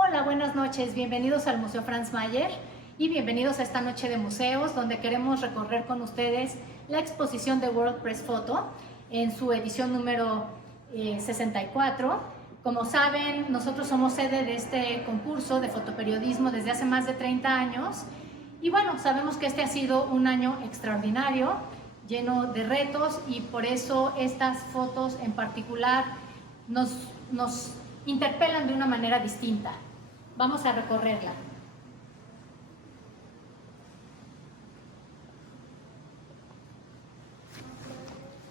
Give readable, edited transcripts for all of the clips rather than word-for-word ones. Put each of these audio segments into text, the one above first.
Hola, buenas noches, bienvenidos al Museo Franz Mayer y bienvenidos a esta noche de museos donde queremos recorrer con ustedes la exposición de World Press Photo en su edición número 64. Como saben, nosotros somos sede de este concurso de fotoperiodismo desde hace más de 30 años y bueno, sabemos que este ha sido un año extraordinario, lleno de retos y por eso estas fotos en particular nos interpelan de una manera distinta. Vamos a recorrerla.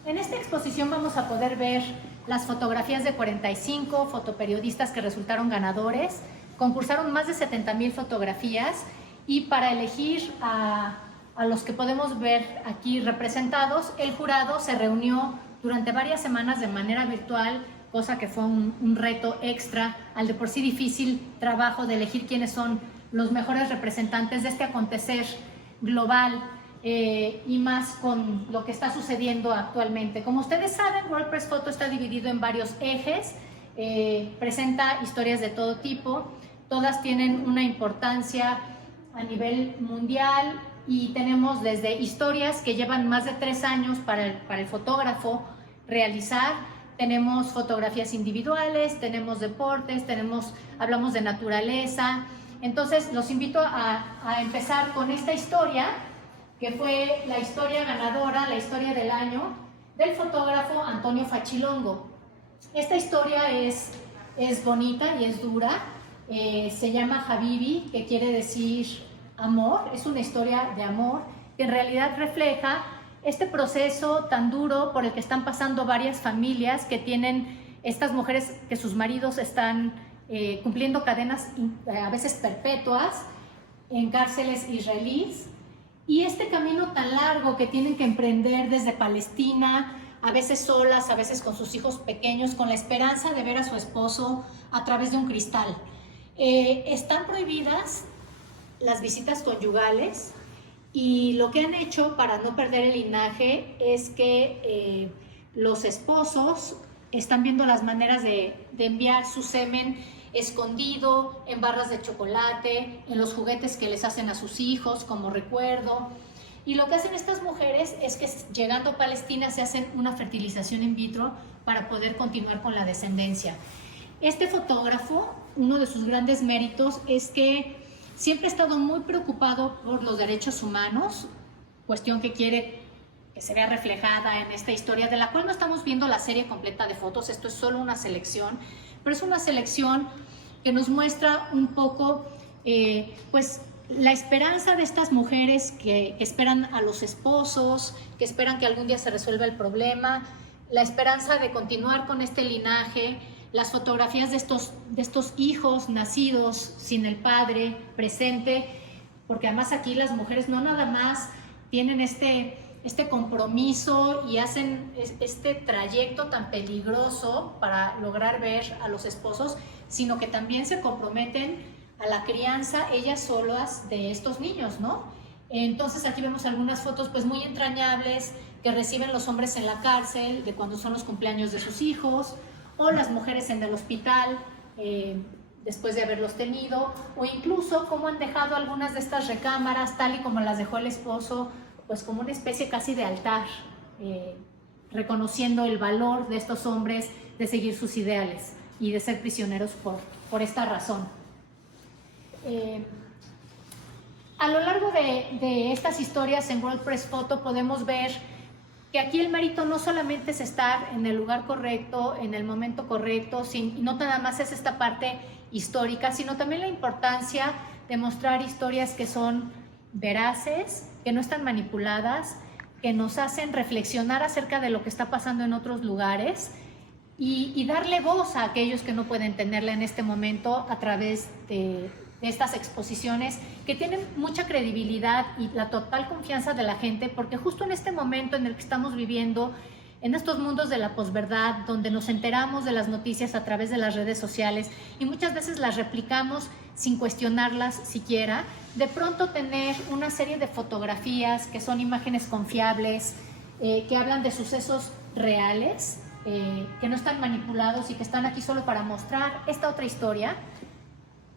En esta exposición vamos a poder ver las fotografías de 45 fotoperiodistas que resultaron ganadores. Concursaron más de 70,000 fotografías y para elegir a los que podemos ver aquí representados, el jurado se reunió durante varias semanas de manera virtual, cosa que fue un reto extra al de por sí difícil trabajo de elegir quiénes son los mejores representantes de este acontecer global y más con lo que está sucediendo actualmente. Como ustedes saben, World Press Photo está dividido en varios ejes, presenta historias de todo tipo, todas tienen una importancia a nivel mundial y tenemos desde historias que llevan más de 3 años para el fotógrafo realizar. Tenemos fotografías individuales, tenemos deportes, hablamos de naturaleza. Entonces los invito a empezar con esta historia, que fue la historia ganadora, la historia del año, del fotógrafo Antonio Fachilongo. Esta historia es bonita y es dura. Se llama Habibi, que quiere decir amor. Es una historia de amor que en realidad refleja este proceso tan duro por el que están pasando varias familias que tienen estas mujeres que sus maridos están cumpliendo cadenas a veces perpetuas en cárceles israelíes, y este camino tan largo que tienen que emprender desde Palestina, a veces solas, a veces con sus hijos pequeños, con la esperanza de ver a su esposo a través de un cristal. Están prohibidas las visitas conyugales. Y lo que han hecho para no perder el linaje es que los esposos están viendo las maneras de enviar su semen escondido en barras de chocolate, en los juguetes que les hacen a sus hijos como recuerdo. Y lo que hacen estas mujeres es que llegando a Palestina se hacen una fertilización in vitro para poder continuar con la descendencia. Este fotógrafo, uno de sus grandes méritos es que siempre ha estado muy preocupado por los derechos humanos, cuestión que quiere que se vea reflejada en esta historia, de la cual no estamos viendo la serie completa de fotos. Esto es solo una selección, pero es una selección que nos muestra un poco pues, la esperanza de estas mujeres que esperan a los esposos, que esperan que algún día se resuelva el problema, la esperanza de continuar con este linaje, las fotografías de estos hijos nacidos sin el padre presente, porque además aquí las mujeres no nada más tienen este compromiso y hacen este trayecto tan peligroso para lograr ver a los esposos, sino que también se comprometen a la crianza ellas solas de estos niños, ¿no? Entonces aquí vemos algunas fotos pues muy entrañables que reciben los hombres en la cárcel, de cuando son los cumpleaños de sus hijos, o las mujeres en el hospital después de haberlos tenido, o incluso cómo han dejado algunas de estas recámaras, tal y como las dejó el esposo, pues como una especie casi de altar, reconociendo el valor de estos hombres de seguir sus ideales y de ser prisioneros por esta razón. A lo largo de estas historias en World Press Photo podemos ver que aquí el mérito no solamente es estar en el lugar correcto, en el momento correcto, y no nada más es esta parte histórica, sino también la importancia de mostrar historias que son veraces, que no están manipuladas, que nos hacen reflexionar acerca de lo que está pasando en otros lugares y darle voz a aquellos que no pueden tenerla en este momento a través de estas exposiciones que tienen mucha credibilidad y la total confianza de la gente, porque justo en este momento en el que estamos viviendo, en estos mundos de la posverdad, donde nos enteramos de las noticias a través de las redes sociales y muchas veces las replicamos sin cuestionarlas siquiera, de pronto tener una serie de fotografías que son imágenes confiables, que hablan de sucesos reales, que no están manipulados y que están aquí solo para mostrar esta otra historia,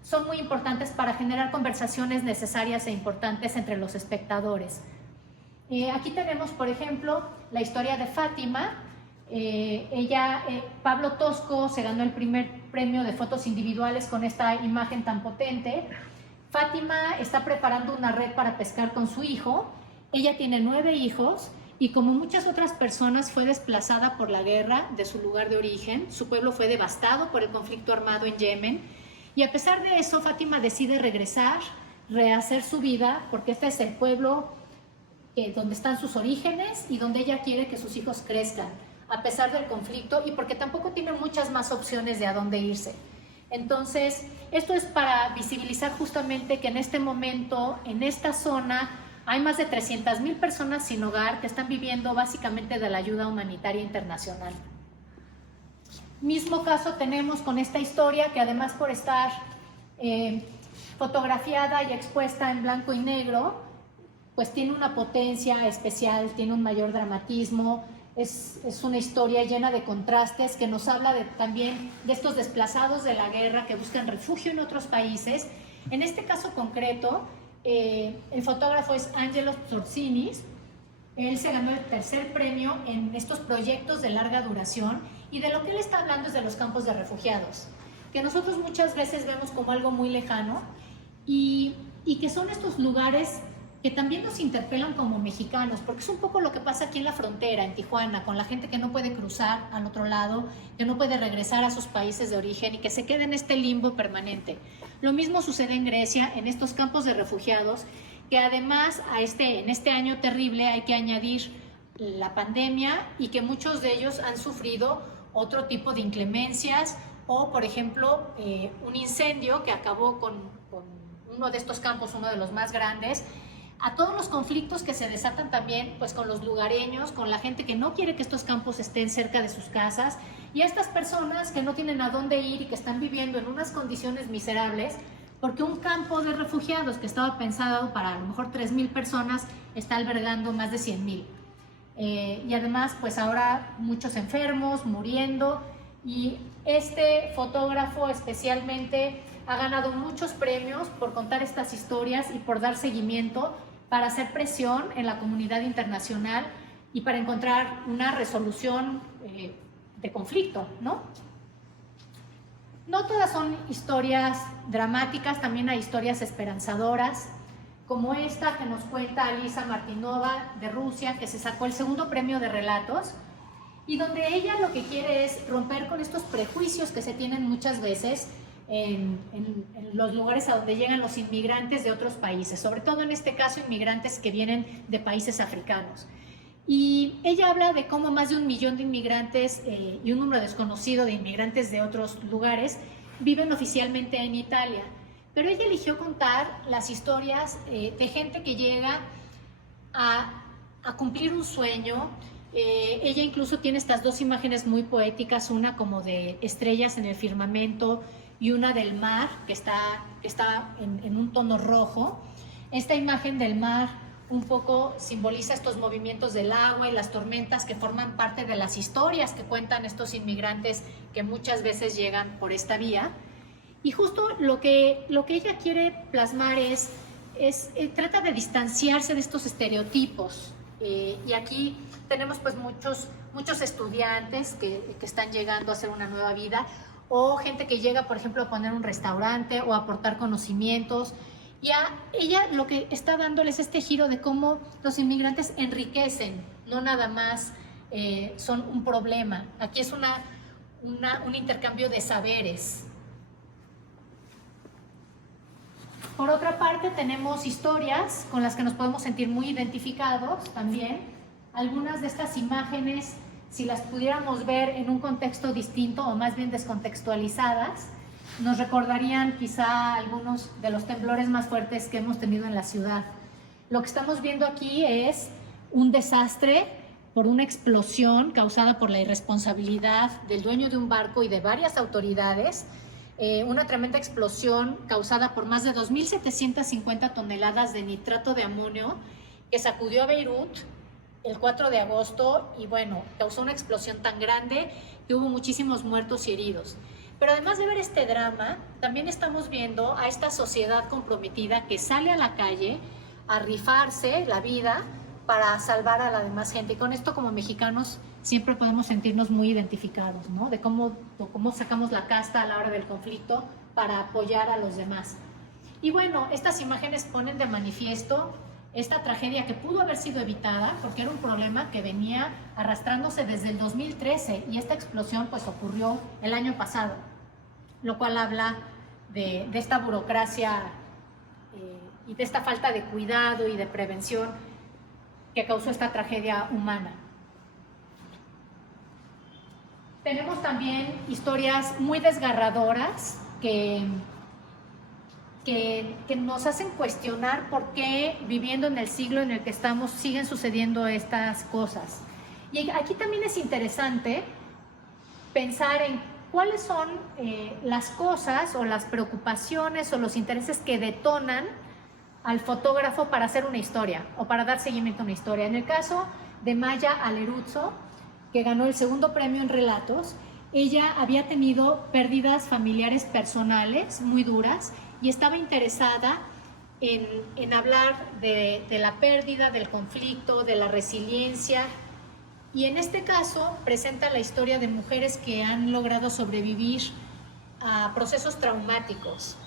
son muy importantes para generar conversaciones necesarias e importantes entre los espectadores. Aquí tenemos, por ejemplo, la historia de Fátima. Pablo Tosco se ganó el primer premio de fotos individuales con esta imagen tan potente. Fátima está preparando una red para pescar con su hijo. Ella tiene 9 hijos y, como muchas otras personas, fue desplazada por la guerra de su lugar de origen. Su pueblo fue devastado por el conflicto armado en Yemen, y a pesar de eso, Fátima decide regresar, rehacer su vida, porque este es el pueblo donde están sus orígenes y donde ella quiere que sus hijos crezcan, a pesar del conflicto, y porque tampoco tiene muchas más opciones de a dónde irse. Entonces, esto es para visibilizar justamente que en este momento, en esta zona, hay más de 300,000 personas sin hogar que están viviendo básicamente de la ayuda humanitaria internacional. Mismo caso tenemos con esta historia, que además, por estar fotografiada y expuesta en blanco y negro, pues tiene una potencia especial, tiene un mayor dramatismo. Es una historia llena de contrastes que nos habla también de estos desplazados de la guerra que buscan refugio en otros países. En este caso concreto, el fotógrafo es Angelo Zorzinis. Él se ganó el tercer premio en estos proyectos de larga duración, y de lo que él está hablando es de los campos de refugiados, que nosotros muchas veces vemos como algo muy lejano, y que son estos lugares que también nos interpelan como mexicanos, porque es un poco lo que pasa aquí en la frontera, en Tijuana, con la gente que no puede cruzar al otro lado, que no puede regresar a sus países de origen y que se queda en este limbo permanente. Lo mismo sucede en Grecia, en estos campos de refugiados, que además en este año terrible hay que añadir la pandemia, y que muchos de ellos han sufrido otro tipo de inclemencias, o por ejemplo un incendio que acabó con uno de estos campos, uno de los más grandes, a todos los conflictos que se desatan también pues con los lugareños, con la gente que no quiere que estos campos estén cerca de sus casas, y a estas personas que no tienen a dónde ir y que están viviendo en unas condiciones miserables, porque un campo de refugiados que estaba pensado para a lo mejor 3,000 personas está albergando más de 100,000. Y además pues ahora muchos enfermos, muriendo, y este fotógrafo especialmente ha ganado muchos premios por contar estas historias y por dar seguimiento, para hacer presión en la comunidad internacional y para encontrar una resolución de conflicto, ¿no? No todas son historias dramáticas, también hay historias esperanzadoras, como esta que nos cuenta Alisa Martinova de Rusia, que se sacó el segundo premio de relatos, y donde ella lo que quiere es romper con estos prejuicios que se tienen muchas veces en los lugares a donde llegan los inmigrantes de otros países, sobre todo en este caso inmigrantes que vienen de países africanos. Y ella habla de cómo más de 1 millón de inmigrantes y un número desconocido de inmigrantes de otros lugares viven oficialmente en Italia. Pero ella eligió contar las historias de gente que llega a cumplir un sueño. Ella incluso tiene estas 2 imágenes muy poéticas, una como de estrellas en el firmamento y una del mar que está en un tono rojo. Esta imagen del mar un poco simboliza estos movimientos del agua y las tormentas que forman parte de las historias que cuentan estos inmigrantes que muchas veces llegan por esta vía. Y justo lo que ella quiere plasmar trata de distanciarse de estos estereotipos. Y aquí tenemos pues muchos estudiantes que están llegando a hacer una nueva vida, o gente que llega, por ejemplo, a poner un restaurante o a aportar conocimientos. Y a ella lo que está dándoles este giro de cómo los inmigrantes enriquecen, no nada más son un problema. Aquí es un intercambio de saberes. Por otra parte, tenemos historias con las que nos podemos sentir muy identificados también. Algunas de estas imágenes, si las pudiéramos ver en un contexto distinto o más bien descontextualizadas, nos recordarían quizá algunos de los temblores más fuertes que hemos tenido en la ciudad. Lo que estamos viendo aquí es un desastre por una explosión causada por la irresponsabilidad del dueño de un barco y de varias autoridades. Una tremenda explosión causada por más de 2.750 toneladas de nitrato de amonio que sacudió a Beirut el 4 de agosto y bueno, causó una explosión tan grande que hubo muchísimos muertos y heridos. Pero además de ver este drama, también estamos viendo a esta sociedad comprometida que sale a la calle a rifarse la vida para salvar a la demás gente. Y con esto, como mexicanos, siempre podemos sentirnos muy identificados, ¿no? De cómo sacamos la casta a la hora del conflicto para apoyar a los demás. Y bueno, estas imágenes ponen de manifiesto esta tragedia que pudo haber sido evitada porque era un problema que venía arrastrándose desde el 2013 y esta explosión pues ocurrió el año pasado, lo cual habla de esta burocracia y de esta falta de cuidado y de prevención que causó esta tragedia humana. Tenemos también historias muy desgarradoras que nos hacen cuestionar por qué viviendo en el siglo en el que estamos siguen sucediendo estas cosas. Y aquí también es interesante pensar en cuáles son las cosas o las preocupaciones o los intereses que detonan al fotógrafo para hacer una historia o para dar seguimiento a una historia. En el caso de Maya Aleruzzo, que ganó el segundo premio en relatos, ella había tenido pérdidas familiares personales muy duras y estaba interesada en hablar de la pérdida, del conflicto, de la resiliencia. Y en este caso presenta la historia de mujeres que han logrado sobrevivir a procesos traumáticos.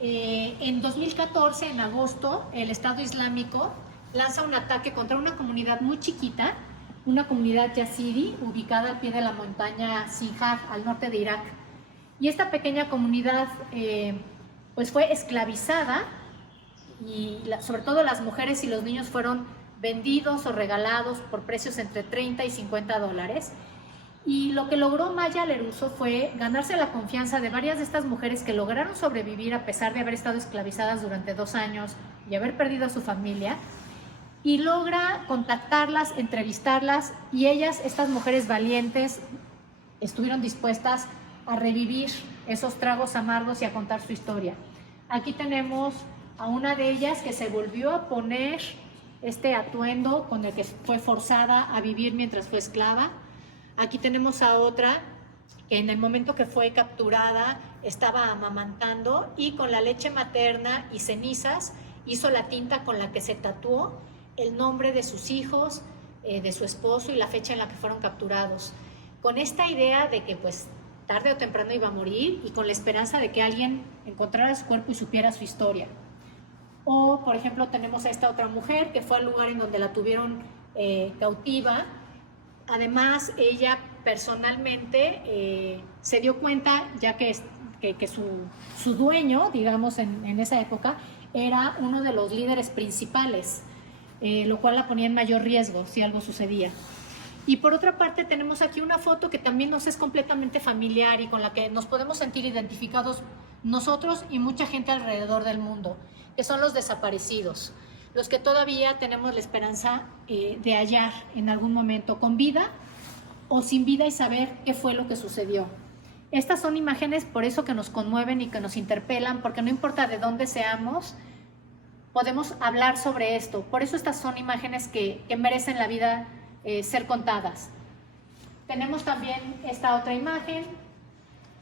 En 2014, en agosto, el Estado Islámico lanza un ataque contra una comunidad muy chiquita, una comunidad yazidi ubicada al pie de la montaña Sinjar, al norte de Irak. Y esta pequeña comunidad pues fue esclavizada y sobre todo las mujeres y los niños fueron vendidos o regalados por precios entre 30 y 50 dólares. Y lo que logró Maya Aleruzzo fue ganarse la confianza de varias de estas mujeres que lograron sobrevivir a pesar de haber estado esclavizadas durante 2 años y haber perdido a su familia. Y logra contactarlas, entrevistarlas y ellas, estas mujeres valientes, estuvieron dispuestas a revivir esos tragos amargos y a contar su historia. Aquí tenemos a una de ellas que se volvió a poner este atuendo con el que fue forzada a vivir mientras fue esclava. Aquí tenemos a otra que en el momento que fue capturada estaba amamantando y con la leche materna y cenizas hizo la tinta con la que se tatuó el nombre de sus hijos, de su esposo y la fecha en la que fueron capturados, con esta idea de que pues tarde o temprano iba a morir y con la esperanza de que alguien encontrara su cuerpo y supiera su historia. O, por ejemplo, tenemos a esta otra mujer que fue al lugar en donde la tuvieron cautiva. Además, ella personalmente se dio cuenta, ya que su dueño, digamos, en esa época, era uno de los líderes principales, lo cual la ponía en mayor riesgo si algo sucedía. Y por otra parte tenemos aquí una foto que también nos es completamente familiar y con la que nos podemos sentir identificados nosotros y mucha gente alrededor del mundo, que son los desaparecidos, los que todavía tenemos la esperanza de hallar en algún momento con vida o sin vida y saber qué fue lo que sucedió. Estas son imágenes por eso que nos conmueven y que nos interpelan, porque no importa de dónde seamos, podemos hablar sobre esto. Por eso estas son imágenes que merecen la vida ser contadas. Tenemos también esta otra imagen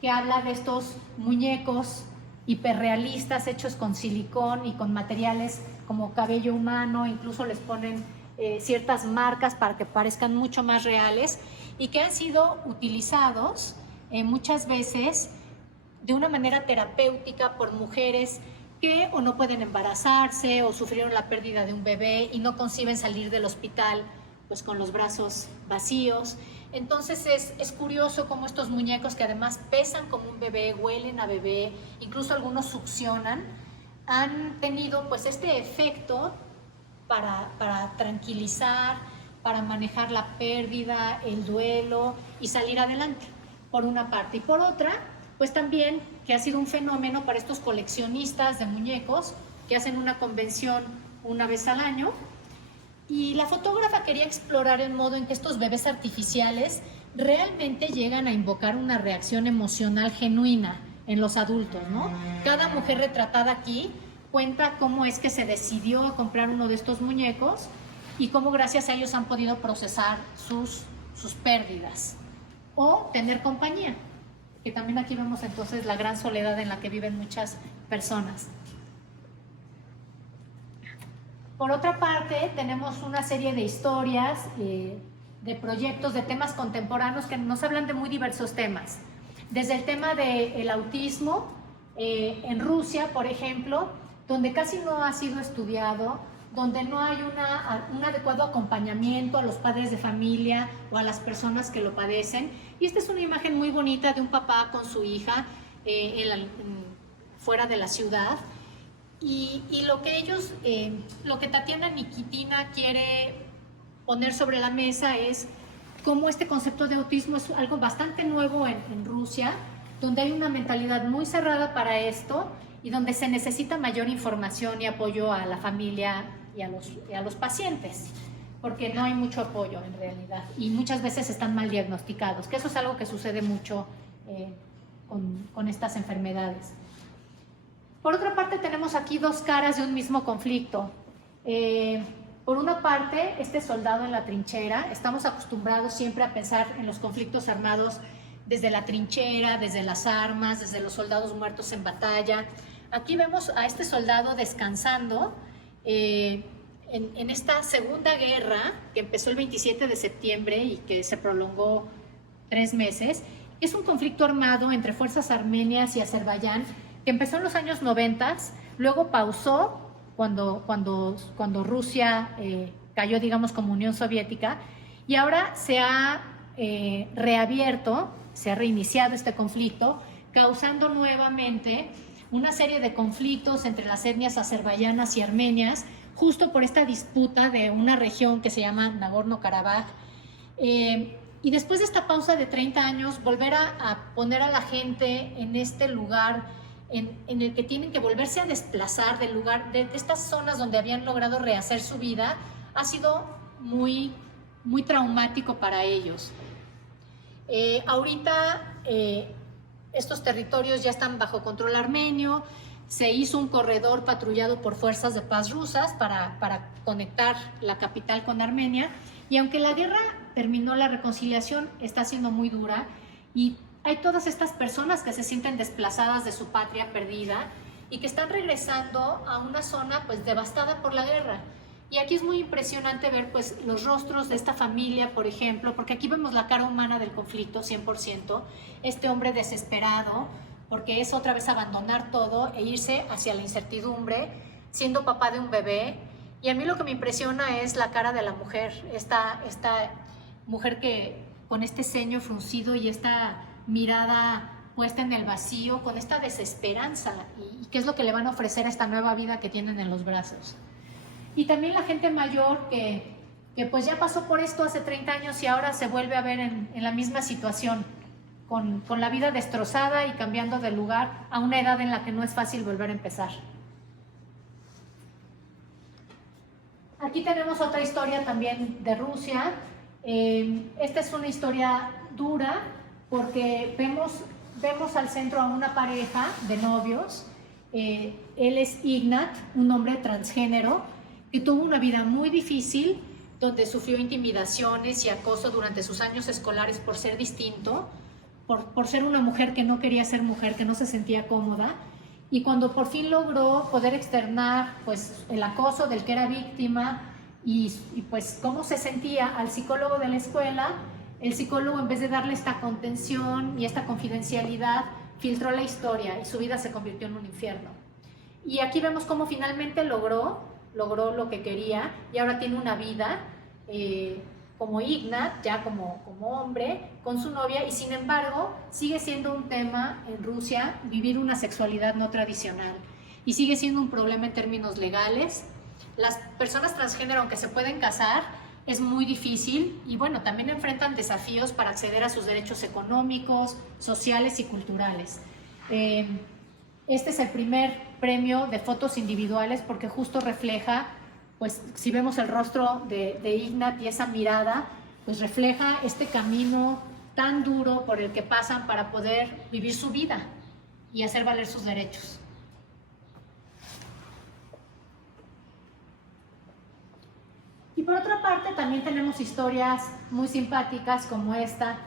que habla de estos muñecos hiperrealistas hechos con silicón y con materiales como cabello humano, incluso les ponen ciertas marcas para que parezcan mucho más reales y que han sido utilizados muchas veces de una manera terapéutica por mujeres que o no pueden embarazarse o sufrieron la pérdida de un bebé y no conciben salir del hospital pues con los brazos vacíos. Entonces es curioso cómo estos muñecos, que además pesan como un bebé, huelen a bebé, incluso algunos succionan, han tenido pues este efecto para tranquilizar, para manejar la pérdida, el duelo y salir adelante, por una parte. Y por otra, pues también que ha sido un fenómeno para estos coleccionistas de muñecos que hacen una convención una vez al año. Y la fotógrafa quería explorar el modo en que estos bebés artificiales realmente llegan a invocar una reacción emocional genuina en los adultos, ¿no? Cada mujer retratada aquí cuenta cómo es que se decidió a comprar uno de estos muñecos y cómo gracias a ellos han podido procesar sus pérdidas o tener compañía. que también aquí vemos entonces la gran soledad en la que viven muchas personas. Por otra parte, tenemos una serie de historias, de proyectos, de temas contemporáneos que nos hablan de muy diversos temas. Desde el tema del autismo, en Rusia, por ejemplo, donde casi no ha sido estudiado, donde no hay un adecuado acompañamiento a los padres de familia o a las personas que lo padecen. Y esta es una imagen muy bonita de un papá con su hija fuera de la ciudad. Y lo que ellos, lo que Tatiana Nikitina quiere poner sobre la mesa es cómo este concepto de autismo es algo bastante nuevo en Rusia, donde hay una mentalidad muy cerrada para esto y donde se necesita mayor información y apoyo a la familia y a los pacientes, porque no hay mucho apoyo en realidad y muchas veces están mal diagnosticados, que eso es algo que sucede mucho con estas enfermedades. Por otra parte, tenemos aquí dos caras de un mismo conflicto. Por una parte, este soldado en la trinchera, estamos acostumbrados siempre a pensar en los conflictos armados desde la trinchera, desde las armas, desde los soldados muertos en batalla. Aquí vemos a este soldado descansando en esta segunda guerra que empezó el 27 de septiembre y que se prolongó 3 meses. Es un conflicto armado entre fuerzas armenias y Azerbaiyán que empezó en los años 90, luego pausó cuando Rusia cayó, digamos, como Unión Soviética, y ahora se ha reabierto, se ha reiniciado este conflicto, causando nuevamente una serie de conflictos entre las etnias azerbaiyanas y armenias, justo por esta disputa de una región que se llama Nagorno-Karabaj. Y después de esta pausa de 30 años, volver a poner a la gente en este lugar en el que tienen que volverse a desplazar del lugar, de estas zonas donde habían logrado rehacer su vida, ha sido muy, muy traumático para ellos. Ahorita estos territorios ya están bajo control armenio, se hizo un corredor patrullado por fuerzas de paz rusas para conectar la capital con Armenia, y aunque la guerra terminó, la reconciliación está siendo muy dura y hay todas estas personas que se sienten desplazadas de su patria perdida y que están regresando a una zona pues devastada por la guerra. Y aquí es muy impresionante ver pues los rostros de esta familia, por ejemplo, porque aquí vemos la cara humana del conflicto 100%, este hombre desesperado porque es otra vez abandonar todo e irse hacia la incertidumbre, siendo papá de un bebé. Y a mí lo que me impresiona es la cara de la mujer, esta mujer que con este ceño fruncido y esta mirada puesta en el vacío, con esta desesperanza, y qué es lo que le van a ofrecer a esta nueva vida que tienen en los brazos. Y también la gente mayor que pues ya pasó por esto hace 30 años y ahora se vuelve a ver en la misma situación, con la vida destrozada y cambiando de lugar a una edad en la que no es fácil volver a empezar. Aquí tenemos otra historia también de Rusia. Esta es una historia dura, porque vemos al centro a una pareja de novios. Él es Ignat, un hombre transgénero que tuvo una vida muy difícil, donde sufrió intimidaciones y acoso durante sus años escolares por ser distinto, por ser una mujer que no quería ser mujer, que no se sentía cómoda. Y cuando por fin logró poder externar pues, el acoso del que era víctima y pues cómo se sentía al psicólogo de la escuela, el psicólogo, en vez de darle esta contención y esta confidencialidad, filtró la historia y su vida se convirtió en un infierno. Y aquí vemos cómo finalmente logró lo que quería y ahora tiene una vida como Ignat, ya como hombre, con su novia, y sin embargo sigue siendo un tema en Rusia vivir una sexualidad no tradicional y sigue siendo un problema en términos legales. Las personas transgénero, aunque se pueden casar, es muy difícil y bueno, también enfrentan desafíos para acceder a sus derechos económicos, sociales y culturales. Este es el primer premio de fotos individuales porque justo refleja, pues si vemos el rostro de Ignat y esa mirada, pues refleja este camino tan duro por el que pasan para poder vivir su vida y hacer valer sus derechos. Y por otra parte también tenemos historias muy simpáticas como esta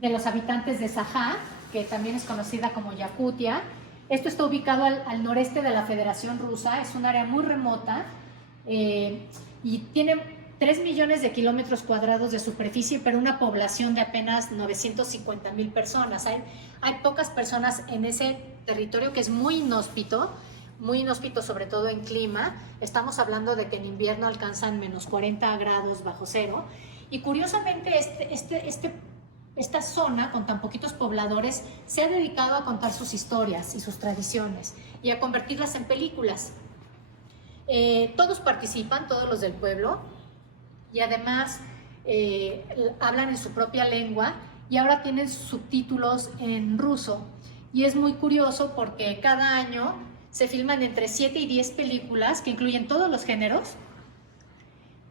de los habitantes de Sajá, que también es conocida como Yakutia. Esto está ubicado al noreste de la Federación Rusa, es un área muy remota y tiene 3 millones de kilómetros cuadrados de superficie, pero una población de apenas 950,000 personas. Hay pocas personas en ese territorio que es muy inhóspito sobre todo en clima. Estamos hablando de que en invierno alcanzan menos 40 grados bajo cero. Y curiosamente esta zona con tan poquitos pobladores se ha dedicado a contar sus historias y sus tradiciones y a convertirlas en películas. Todos participan, todos los del pueblo, y además hablan en su propia lengua y ahora tienen subtítulos en ruso. Y es muy curioso porque cada año se filman entre 7 y 10 películas que incluyen todos los géneros.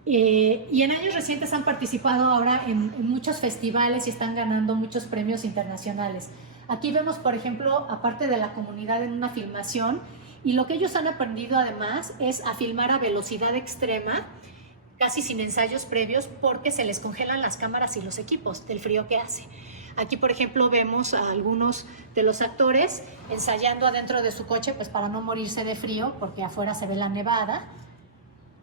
Y en años recientes han participado ahora en muchos festivales y están ganando muchos premios internacionales. Aquí vemos, por ejemplo, aparte de la comunidad en una filmación, y lo que ellos han aprendido además es a filmar a velocidad extrema, casi sin ensayos previos, porque se les congelan las cámaras y los equipos del frío que hace. Aquí, por ejemplo, vemos a algunos de los actores ensayando adentro de su coche, pues para no morirse de frío, porque afuera se ve la nevada.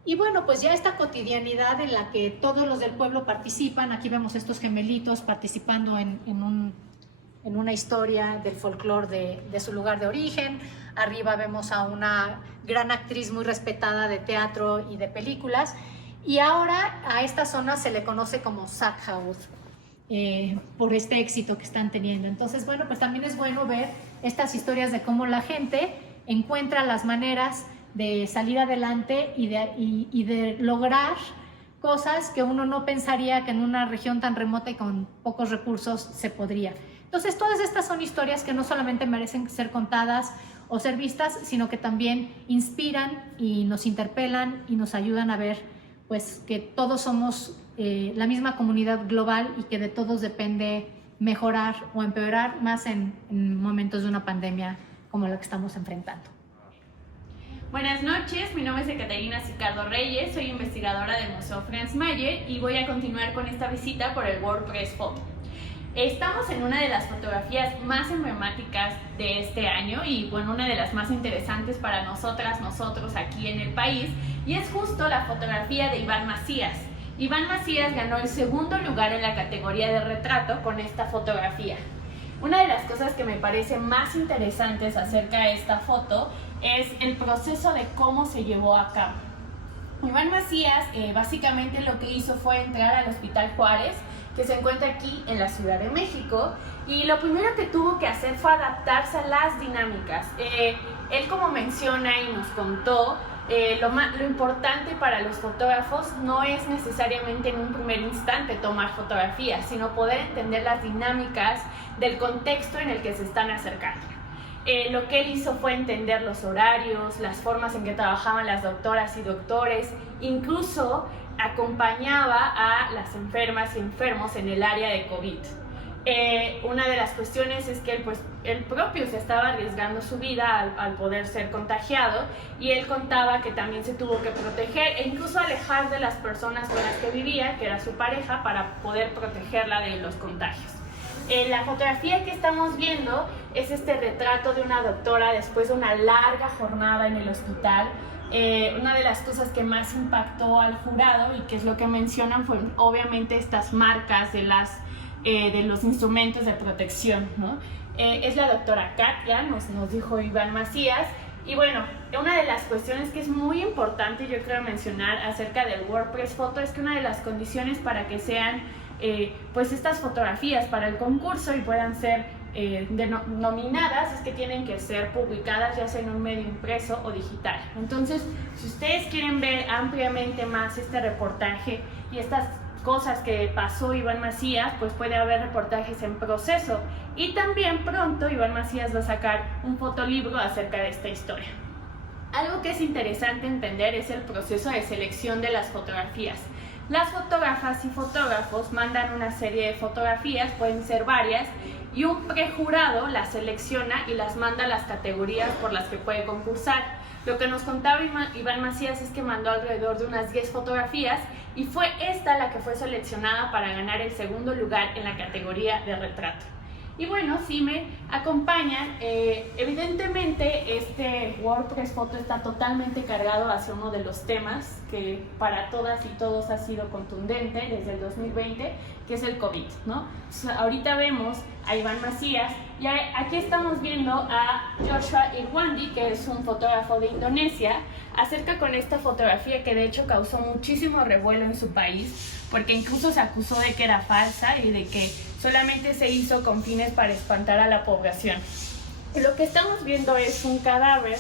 Y bueno, pues ya esta cotidianidad en la que todos los del pueblo participan. Aquí vemos estos gemelitos participando en una historia del folclore de su lugar de origen. Arriba vemos a una gran actriz muy respetada de teatro y de películas. Y ahora a esta zona se le conoce como Sakhaut, por este éxito que están teniendo. Entonces, bueno, pues también es bueno ver estas historias de cómo la gente encuentra las maneras de salir adelante y de lograr cosas que uno no pensaría que en una región tan remota y con pocos recursos se podría. Entonces, todas estas son historias que no solamente merecen ser contadas o ser vistas, sino que también inspiran y nos interpelan y nos ayudan a ver pues que todos somos la misma comunidad global y que de todos depende mejorar o empeorar, más en momentos de una pandemia como la que estamos enfrentando. Buenas noches, mi nombre es Ekaterina Sicardo Reyes, soy investigadora del Museo Franz Mayer y voy a continuar con esta visita por el World Press Photo. Estamos en una de las fotografías más emblemáticas de este año y bueno, una de las más interesantes para nosotros aquí en el país, y es justo la fotografía de Iván Macías. Iván Macías ganó el segundo lugar en la categoría de retrato con esta fotografía. Una de las cosas que me parece más interesantes acerca de esta foto es el proceso de cómo se llevó a cabo. Iván Macías básicamente lo que hizo fue entrar al Hospital Juárez, que se encuentra aquí en la Ciudad de México, y lo primero que tuvo que hacer fue adaptarse a las dinámicas. Él, como menciona y nos contó, lo importante para los fotógrafos no es necesariamente en un primer instante tomar fotografías, sino poder entender las dinámicas del contexto en el que se están acercando. Lo que él hizo fue entender los horarios, las formas en que trabajaban las doctoras y doctores, incluso acompañaba a las enfermas y enfermos en el área de COVID. Una de las cuestiones es que él propio se estaba arriesgando su vida al poder ser contagiado, y él contaba que también se tuvo que proteger e incluso alejar de las personas con las que vivía, que era su pareja, para poder protegerla de los contagios. La fotografía que estamos viendo es este retrato de una doctora después de una larga jornada en el hospital. Una de las cosas que más impactó al jurado, y que es lo que mencionan, fueron obviamente estas marcas de los instrumentos de protección, ¿no? Es la doctora Katia, nos dijo Iván Macías. Y bueno, una de las cuestiones que es muy importante, yo creo, mencionar acerca del World Press Photo es que una de las condiciones para que sean pues estas fotografías para el concurso y puedan ser nominadas es que tienen que ser publicadas ya sea en un medio impreso o digital. Entonces, si ustedes quieren ver ampliamente más este reportaje y estas cosas que pasó Iván Macías, pues puede haber reportajes en proceso, y también pronto Iván Macías va a sacar un fotolibro acerca de esta historia. Algo que es interesante entender es el proceso de selección de las fotografías. Las fotógrafas y fotógrafos mandan una serie de fotografías, pueden ser varias, y un prejurado las selecciona y las manda a las categorías por las que puede concursar. Lo que nos contaba Iván Macías es que mandó alrededor de unas 10 fotografías y fue esta la que fue seleccionada para ganar el segundo lugar en la categoría de retrato. Y bueno, si me acompañan, evidentemente este WordPress Photo está totalmente cargado hacia uno de los temas que para todas y todos ha sido contundente desde el 2020, que es el COVID, ¿no? Ahorita vemos a Iván Macías y aquí estamos viendo a Joshua Irwandi, que es un fotógrafo de Indonesia, acerca con esta fotografía que de hecho causó muchísimo revuelo en su país, porque incluso se acusó de que era falsa y de que solamente se hizo con fines para espantar a la población. Y lo que estamos viendo es un cadáver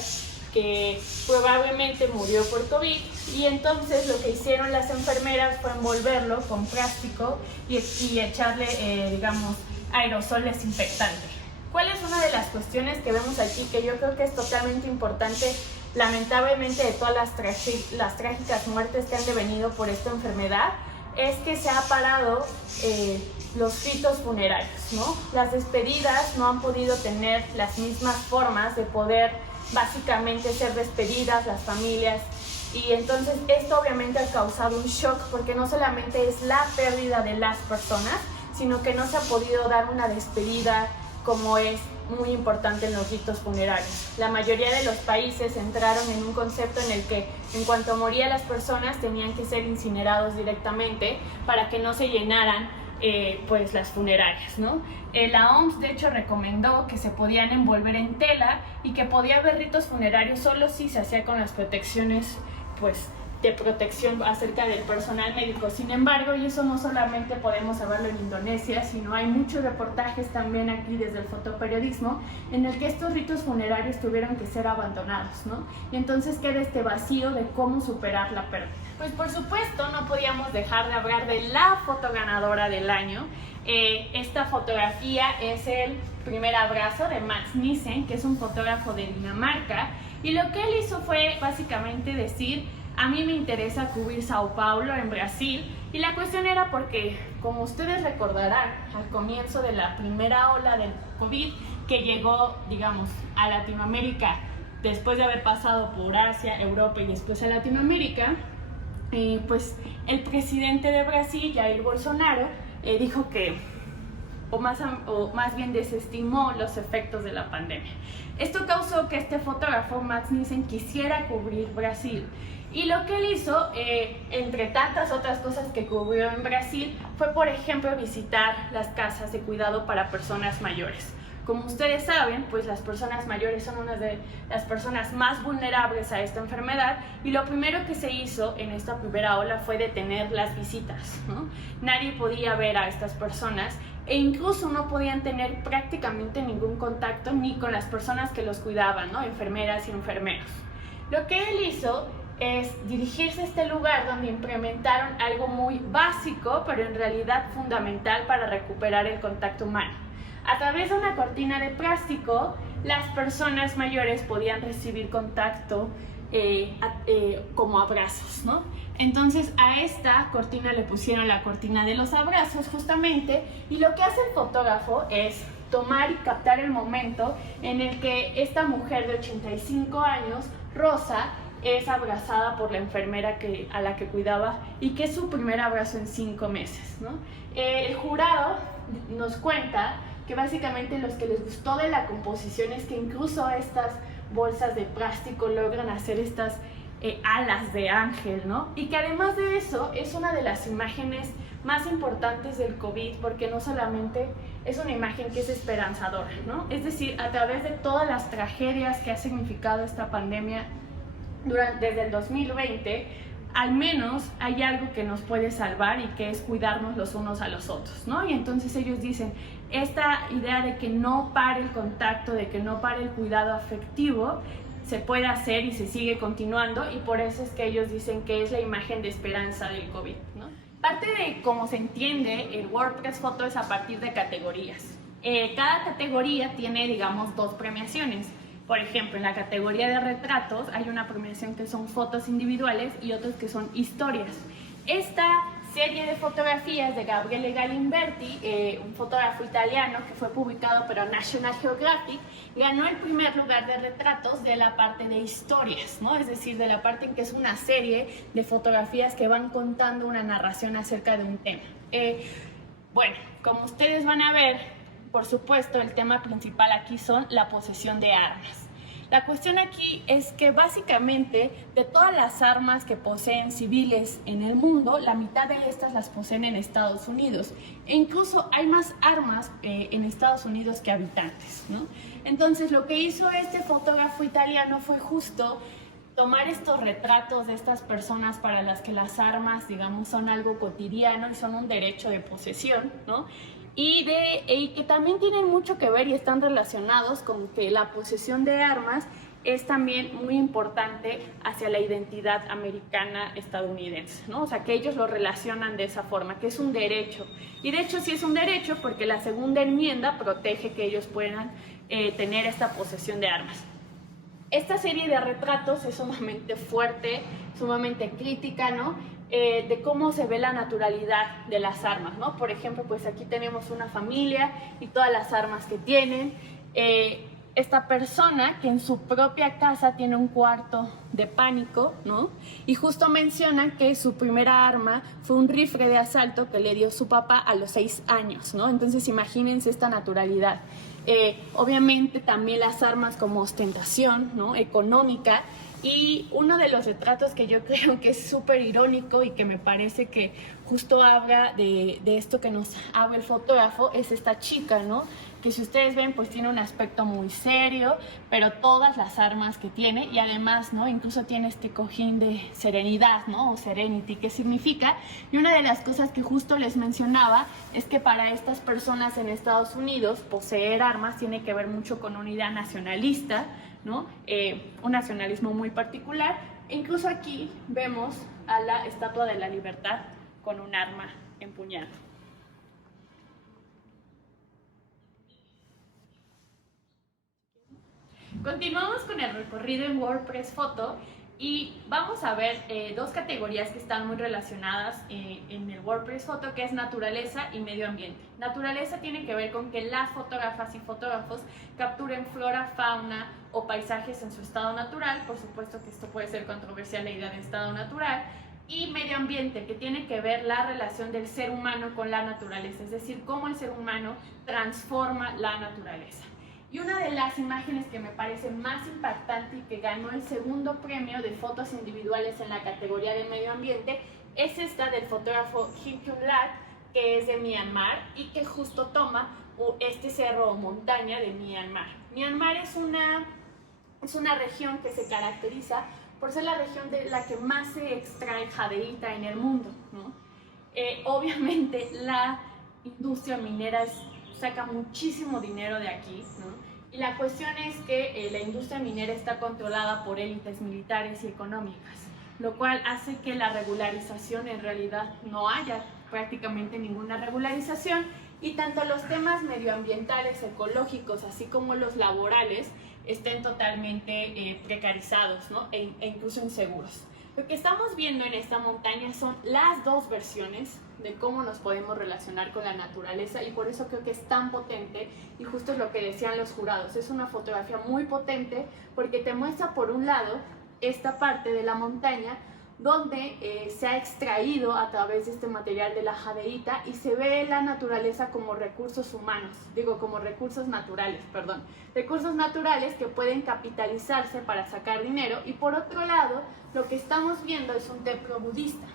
que probablemente murió por COVID, y entonces lo que hicieron las enfermeras fue envolverlo con plástico y echarle, digamos, aerosol desinfectante. ¿Cuál es una de las cuestiones que vemos aquí que yo creo que es totalmente importante, lamentablemente, de todas las trágicas muertes que han devenido por esta enfermedad? Es que se ha parado los ritos funerarios, ¿no? Las despedidas no han podido tener las mismas formas de poder básicamente ser despedidas las familias, y entonces esto obviamente ha causado un shock, porque no solamente es la pérdida de las personas, sino que no se ha podido dar una despedida como es muy importante en los ritos funerarios. La mayoría de los países entraron en un concepto en el que en cuanto morían las personas tenían que ser incinerados directamente para que no se llenaran pues las funerarias, ¿no? La OMS de hecho recomendó que se podían envolver en tela y que podía haber ritos funerarios solo si se hacía con las protecciones pues de protección acerca del personal médico. Sin embargo, y eso no solamente podemos saberlo en Indonesia, sino hay muchos reportajes también aquí desde el fotoperiodismo en el que estos ritos funerarios tuvieron que ser abandonados, ¿no? Y entonces queda este vacío de cómo superar la pérdida. Pues por supuesto no podíamos dejar de hablar de la foto ganadora del año. Esta fotografía es el primer abrazo de Mats Nissen, que es un fotógrafo de Dinamarca, y lo que él hizo fue básicamente decir: a mí me interesa cubrir Sao Paulo en Brasil, y la cuestión era porque, como ustedes recordarán, al comienzo de la primera ola del COVID que llegó, digamos, a Latinoamérica, después de haber pasado por Asia, Europa y después a Latinoamérica, pues el presidente de Brasil, Jair Bolsonaro, dijo que, o más bien desestimó los efectos de la pandemia. Esto causó que este fotógrafo, Mats Nissen, quisiera cubrir Brasil. Y lo que él hizo, entre tantas otras cosas que cubrió en Brasil, fue, por ejemplo, visitar las casas de cuidado para personas mayores. Como ustedes saben, pues las personas mayores son una de las personas más vulnerables a esta enfermedad, y lo primero que se hizo en esta primera ola fue detener las visitas, ¿no? Nadie podía ver a estas personas, e incluso no podían tener prácticamente ningún contacto ni con las personas que los cuidaban, ¿no? Enfermeras y enfermeros. Lo que él hizo es dirigirse a este lugar donde implementaron algo muy básico, pero en realidad fundamental para recuperar el contacto humano. A través de una cortina de plástico, las personas mayores podían recibir contacto como abrazos, ¿no? Entonces a esta cortina le pusieron la cortina de los abrazos justamente, y lo que hace el fotógrafo es tomar y captar el momento en el que esta mujer de 85 años, Rosa, es abrazada por la enfermera a la que cuidaba, y que es su primer abrazo en 5 meses, ¿no? El jurado nos cuenta que básicamente los que les gustó de la composición es que incluso estas bolsas de plástico logran hacer estas alas de ángel, ¿no? Y que además de eso es una de las imágenes más importantes del COVID, porque no solamente es una imagen que es esperanzadora, ¿no? Es decir, a través de todas las tragedias que ha significado esta pandemia desde el 2020, al menos hay algo que nos puede salvar, y que es cuidarnos los unos a los otros, ¿no? Y entonces ellos dicen, esta idea de que no pare el contacto, de que no pare el cuidado afectivo, se puede hacer y se sigue continuando, y por eso es que ellos dicen que es la imagen de esperanza del COVID, ¿no? Parte de cómo se entiende el WordPress Photo es a partir de categorías. Cada categoría tiene, digamos, 2 premiaciones. Por ejemplo, en la categoría de retratos hay una premiación que son fotos individuales y otras que son historias. Esta serie de fotografías de Gabriele Galimberti, un fotógrafo italiano que fue publicado por National Geographic, ganó el primer lugar de retratos de la parte de historias, ¿no? Es decir, de la parte en que es una serie de fotografías que van contando una narración acerca de un tema. Bueno, como ustedes van a ver, por supuesto, el tema principal aquí son la posesión de armas. La cuestión aquí es que básicamente de todas las armas que poseen civiles en el mundo, la mitad de estas las poseen en Estados Unidos. E incluso hay más armas en Estados Unidos que habitantes, ¿no? Entonces lo que hizo este fotógrafo italiano fue justo tomar estos retratos de estas personas para las que las armas, digamos, son algo cotidiano y son un derecho de posesión, ¿no? Y que también tienen mucho que ver y están relacionados con que la posesión de armas es también muy importante hacia la identidad americana estadounidense, ¿no? O sea, que ellos lo relacionan de esa forma, que es un derecho. Y de hecho sí es un derecho porque la segunda enmienda protege que ellos puedan tener esta posesión de armas. Esta serie de retratos es sumamente fuerte, sumamente crítica, ¿no? De cómo se ve la naturalidad de las armas, ¿no? Por ejemplo, pues aquí tenemos una familia y todas las armas que tienen. Esta persona que en su propia casa tiene un cuarto de pánico, ¿no? Y justo menciona que su primera arma fue un rifle de asalto que le dio su papá a los 6 años, ¿no? Entonces imagínense esta naturalidad. Obviamente también las armas como ostentación, ¿no? Económica. Y uno de los retratos que yo creo que es súper irónico y que me parece que justo habla de esto que nos habla el fotógrafo es esta chica, ¿no? Que si ustedes ven pues tiene un aspecto muy serio, pero todas las armas que tiene y además, ¿no? Incluso tiene este cojín de serenidad, ¿no? O serenity, ¿qué significa? Y una de las cosas que justo les mencionaba es que para estas personas en Estados Unidos poseer armas tiene que ver mucho con una idea nacionalista, ¿no? Un nacionalismo muy particular. Incluso aquí vemos a la Estatua de la Libertad con un arma empuñada. Continuamos con el recorrido en WordPress Photo y vamos a ver dos categorías que están muy relacionadas en el WordPress Photo, que es naturaleza y medio ambiente. Naturaleza tiene que ver con que las fotógrafas y fotógrafos capturen flora, fauna o paisajes en su estado natural. Por supuesto que esto puede ser controversial, la idea de estado natural. Y medio ambiente, que tiene que ver la relación del ser humano con la naturaleza, es decir, cómo el ser humano transforma la naturaleza. Y una de las imágenes que me parece más impactante y que ganó el segundo premio de fotos individuales en la categoría de medio ambiente es esta del fotógrafo Kim Kyung-lat, que es de Myanmar y que justo toma este cerro o montaña de Myanmar. Myanmar es una región que se caracteriza por ser la región de la que más se extrae jadeíta en el mundo, ¿no? Obviamente la industria minera saca muchísimo dinero de aquí, ¿no? Y la cuestión es que la industria minera está controlada por élites militares y económicas, lo cual hace que la regularización en realidad no haya prácticamente ninguna regularización y tanto los temas medioambientales, ecológicos, así como los laborales, estén totalmente precarizados, ¿no? e incluso inseguros. Lo que estamos viendo en esta montaña son las dos versiones de cómo nos podemos relacionar con la naturaleza y por eso creo que es tan potente y justo es lo que decían los jurados. Es una fotografía muy potente porque te muestra por un lado esta parte de la montaña donde se ha extraído a través de este material de la jadeíta y se ve la naturaleza como recursos humanos, como recursos naturales, recursos naturales que pueden capitalizarse para sacar dinero. Y por otro lado, lo que estamos viendo es un templo budista.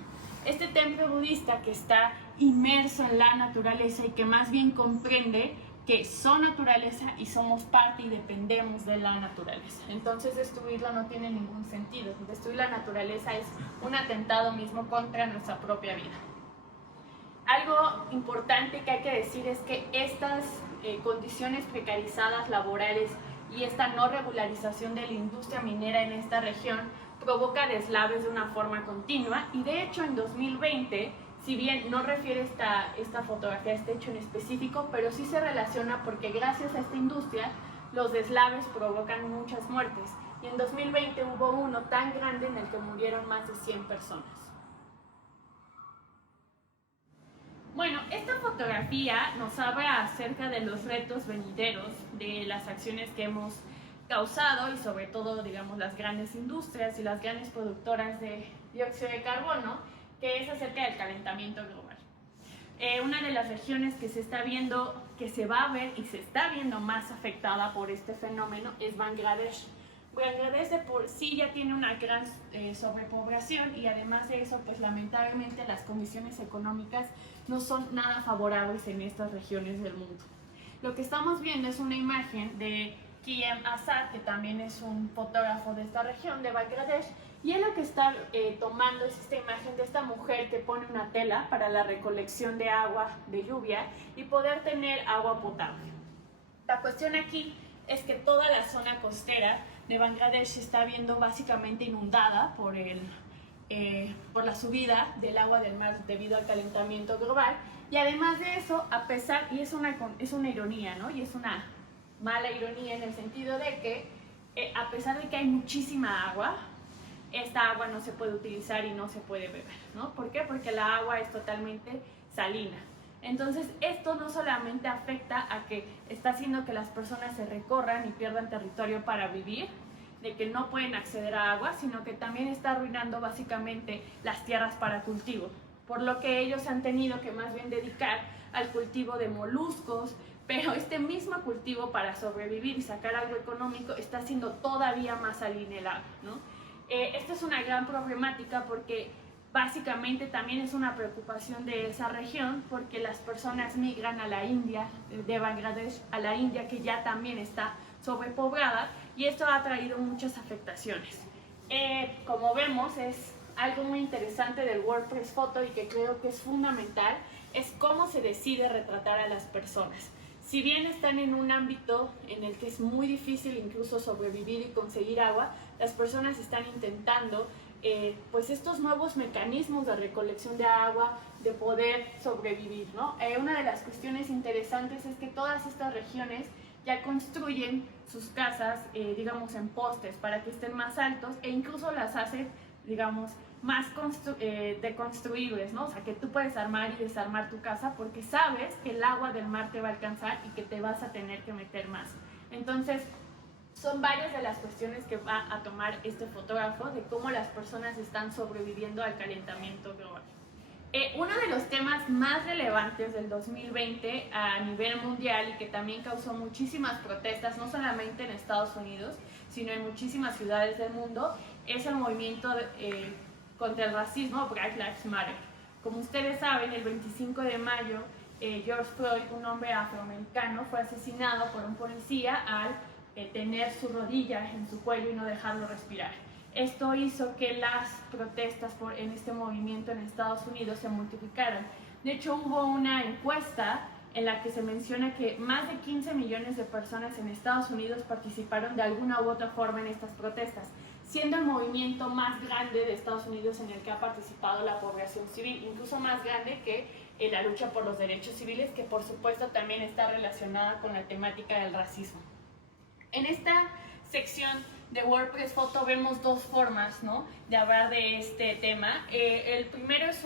Este templo budista que está inmerso en la naturaleza y que más bien comprende que son naturaleza y somos parte y dependemos de la naturaleza. Entonces destruirla no tiene ningún sentido. Destruir la naturaleza es un atentado mismo contra nuestra propia vida. Algo importante que hay que decir es que estas condiciones precarizadas laborales y esta no regularización de la industria minera en esta región provoca deslaves de una forma continua y de hecho en 2020, si bien no refiere esta fotografía a este hecho en específico, pero sí se relaciona porque gracias a esta industria los deslaves provocan muchas muertes y en 2020 hubo uno tan grande en el que murieron más de 100 personas. Bueno, esta fotografía nos habla acerca de los retos venideros, de las acciones que hemos causado y sobre todo, digamos, las grandes industrias y las grandes productoras de dióxido de carbono, que es acerca del calentamiento global. Una de las regiones que se está viendo, que se va a ver y se está viendo más afectada por este fenómeno es Bangladesh. Bangladesh de por sí ya tiene una gran sobrepoblación y además de eso, pues lamentablemente las condiciones económicas no son nada favorables en estas regiones del mundo. Lo que estamos viendo es una imagen de Kiem Azad, que también es un fotógrafo de esta región, de Bangladesh, y él lo que está tomando es esta imagen de esta mujer que pone una tela para la recolección de agua de lluvia y poder tener agua potable. La cuestión aquí es que toda la zona costera de Bangladesh se está viendo básicamente inundada por la subida del agua del mar debido al calentamiento global, y además de eso, y es una ironía, ¿no? Y es una mala ironía en el sentido de que a pesar de que hay muchísima agua, esta agua no se puede utilizar y no se puede beber, ¿no? ¿Por qué? Porque la agua es totalmente salina. Entonces, esto no solamente afecta a que está haciendo que las personas se recorran y pierdan territorio para vivir, de que no pueden acceder a agua, sino que también está arruinando básicamente las tierras para cultivo, por lo que ellos han tenido que más bien dedicar al cultivo de moluscos, pero este mismo cultivo para sobrevivir y sacar algo económico está haciendo todavía más salina el agua, ¿no? Esta es una gran problemática porque básicamente también es una preocupación de esa región porque las personas migran a la India, de Bangladesh a la India, que ya también está sobrepoblada, y esto ha traído muchas afectaciones. Como vemos, es algo muy interesante del WordPress Photo y que creo que es fundamental, es cómo se decide retratar a las personas. Si bien están en un ámbito en el que es muy difícil incluso sobrevivir y conseguir agua, las personas están intentando pues estos nuevos mecanismos de recolección de agua, de poder sobrevivir, ¿no? Una de las cuestiones interesantes es que todas estas regiones ya construyen sus casas, digamos, en postes para que estén más altos e incluso las hacen, digamos, más deconstruibles, ¿no? O sea, que tú puedes armar y desarmar tu casa porque sabes que el agua del mar te va a alcanzar y que te vas a tener que meter más. Entonces, son varias de las cuestiones que va a tomar este fotógrafo de cómo las personas están sobreviviendo al calentamiento global. Uno de los temas más relevantes del 2020 a nivel mundial y que también causó muchísimas protestas, no solamente en Estados Unidos, sino en muchísimas ciudades del mundo, es el movimiento contra el racismo, Black Lives Matter. Como ustedes saben, el 25 de mayo, George Floyd, un hombre afroamericano, fue asesinado por un policía al tener su rodilla en su cuello y no dejarlo respirar. Esto hizo que las protestas en este movimiento en Estados Unidos se multiplicaran. De hecho, hubo una encuesta en la que se menciona que más de 15 millones de personas en Estados Unidos participaron de alguna u otra forma en estas protestas, siendo el movimiento más grande de Estados Unidos en el que ha participado la población civil, incluso más grande que la lucha por los derechos civiles, que por supuesto también está relacionada con la temática del racismo. En esta sección de WordPress Photo vemos dos formas, ¿no?, de hablar de este tema. El primero es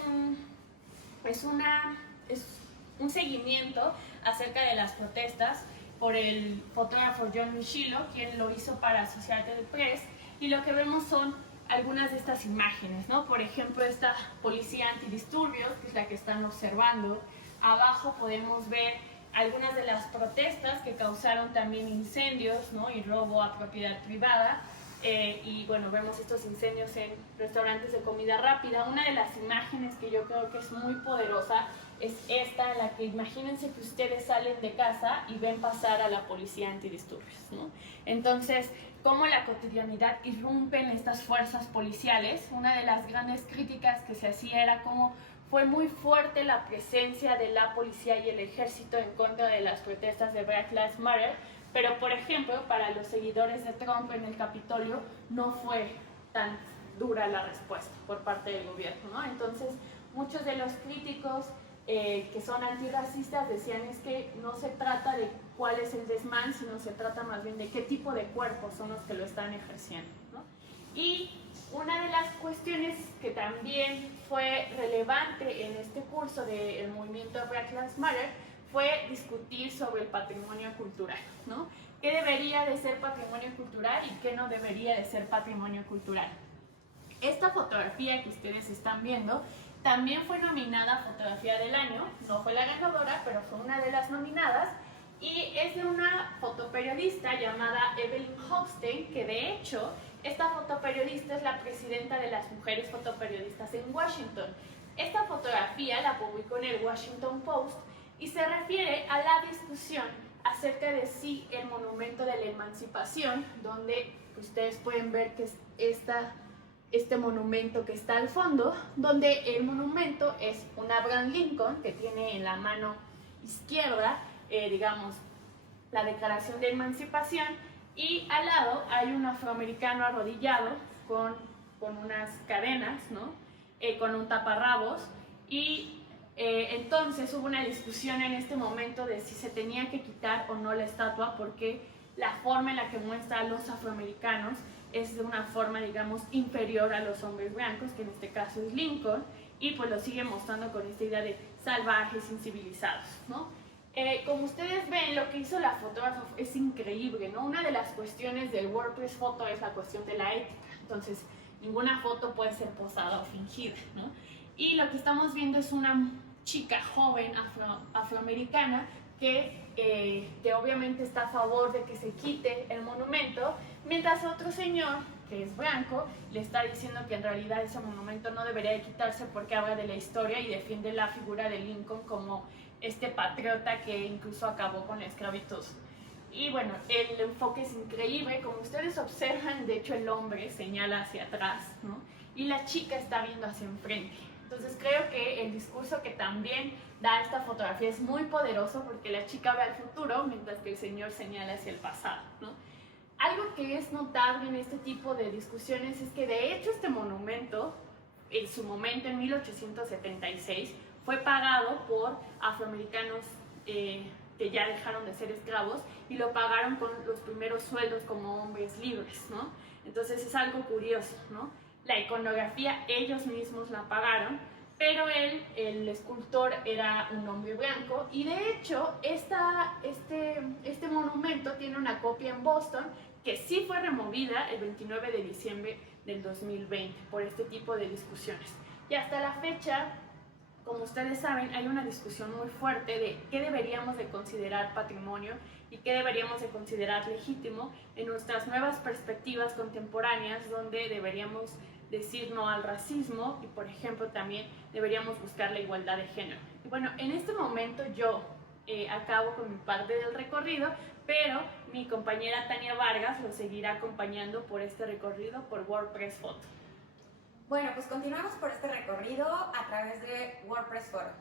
un seguimiento acerca de las protestas por el fotógrafo John Michilo, quien lo hizo para Associated Press, y lo que vemos son algunas de estas imágenes, ¿no? Por ejemplo, esta policía antidisturbios, que es la que están observando. Abajo podemos ver algunas de las protestas que causaron también incendios, ¿no?, y robo a propiedad privada. Y bueno, vemos estos incendios en restaurantes de comida rápida. Una de las imágenes que yo creo que es muy poderosa es esta, en la que imagínense que ustedes salen de casa y ven pasar a la policía antidisturbios, ¿no? Entonces, cómo la cotidianidad irrumpen estas fuerzas policiales. Una de las grandes críticas que se hacía era cómo fue muy fuerte la presencia de la policía y el ejército en contra de las protestas de Black Lives Matter, pero por ejemplo, para los seguidores de Trump en el Capitolio no fue tan dura la respuesta por parte del gobierno, ¿no? Entonces, muchos de los críticos que son antirracistas decían es que no se trata de cuál es el desmán, sino se trata más bien de qué tipo de cuerpos son los que lo están ejerciendo, ¿no? Y una de las cuestiones que también fue relevante en este curso del movimiento Black Lives Matter fue discutir sobre el patrimonio cultural, ¿no? ¿Qué debería de ser patrimonio cultural y qué no debería de ser patrimonio cultural? Esta fotografía que ustedes están viendo también fue nominada a Fotografía del Año, no fue la ganadora, pero fue una de las nominadas, y es de una fotoperiodista llamada Evelyn Hochstein, que de hecho, esta fotoperiodista es la presidenta de las mujeres fotoperiodistas en Washington. Esta fotografía la publicó en el Washington Post y se refiere a la discusión acerca de si el monumento de la emancipación, donde ustedes pueden ver que es este monumento que está al fondo, donde el monumento es un Abraham Lincoln que tiene en la mano izquierda, digamos, la Declaración de Emancipación, y al lado hay un afroamericano arrodillado con unas cadenas, ¿no? Con un taparrabos, y entonces hubo una discusión en este momento de si se tenía que quitar o no la estatua, porque la forma en la que muestra a los afroamericanos es de una forma, digamos, inferior a los hombres blancos, que en este caso es Lincoln, y pues lo sigue mostrando con esta idea de salvajes, incivilizados, ¿no? Como ustedes ven, lo que hizo la fotógrafa es increíble, ¿no? Una de las cuestiones del WordPress Photo es la cuestión de la ética, entonces ninguna foto puede ser posada o fingida, ¿no? Y lo que estamos viendo es una chica joven afroamericana que obviamente está a favor de que se quite el monumento, mientras otro señor, que es blanco, le está diciendo que en realidad ese monumento no debería de quitarse porque habla de la historia y defiende la figura de Lincoln como este patriota que incluso acabó con la esclavitud. Y bueno, el enfoque es increíble, como ustedes observan, de hecho el hombre señala hacia atrás, ¿no? Y la chica está viendo hacia enfrente. Entonces creo que el discurso que también da esta fotografía es muy poderoso porque la chica ve al futuro mientras que el señor señala hacia el pasado, ¿no? Algo que es notable en este tipo de discusiones es que de hecho este monumento, en su momento en 1876, fue pagado por afroamericanos que ya dejaron de ser esclavos y lo pagaron con los primeros sueldos como hombres libres, ¿no? Entonces es algo curioso, ¿no? La iconografía ellos mismos la pagaron, pero el escultor era un hombre blanco y de hecho este monumento tiene una copia en Boston que sí fue removida el 29 de diciembre del 2020 por este tipo de discusiones. Y hasta la fecha, como ustedes saben, hay una discusión muy fuerte de qué deberíamos de considerar patrimonio y qué deberíamos de considerar legítimo en nuestras nuevas perspectivas contemporáneas, donde deberíamos decir no al racismo y, por ejemplo, también deberíamos buscar la igualdad de género. Y bueno, en este momento yo acabo con mi parte del recorrido, pero mi compañera Tania Vargas lo seguirá acompañando por este recorrido por WordPress Photo. Bueno, pues continuamos por este recorrido a través de WordPress Photo.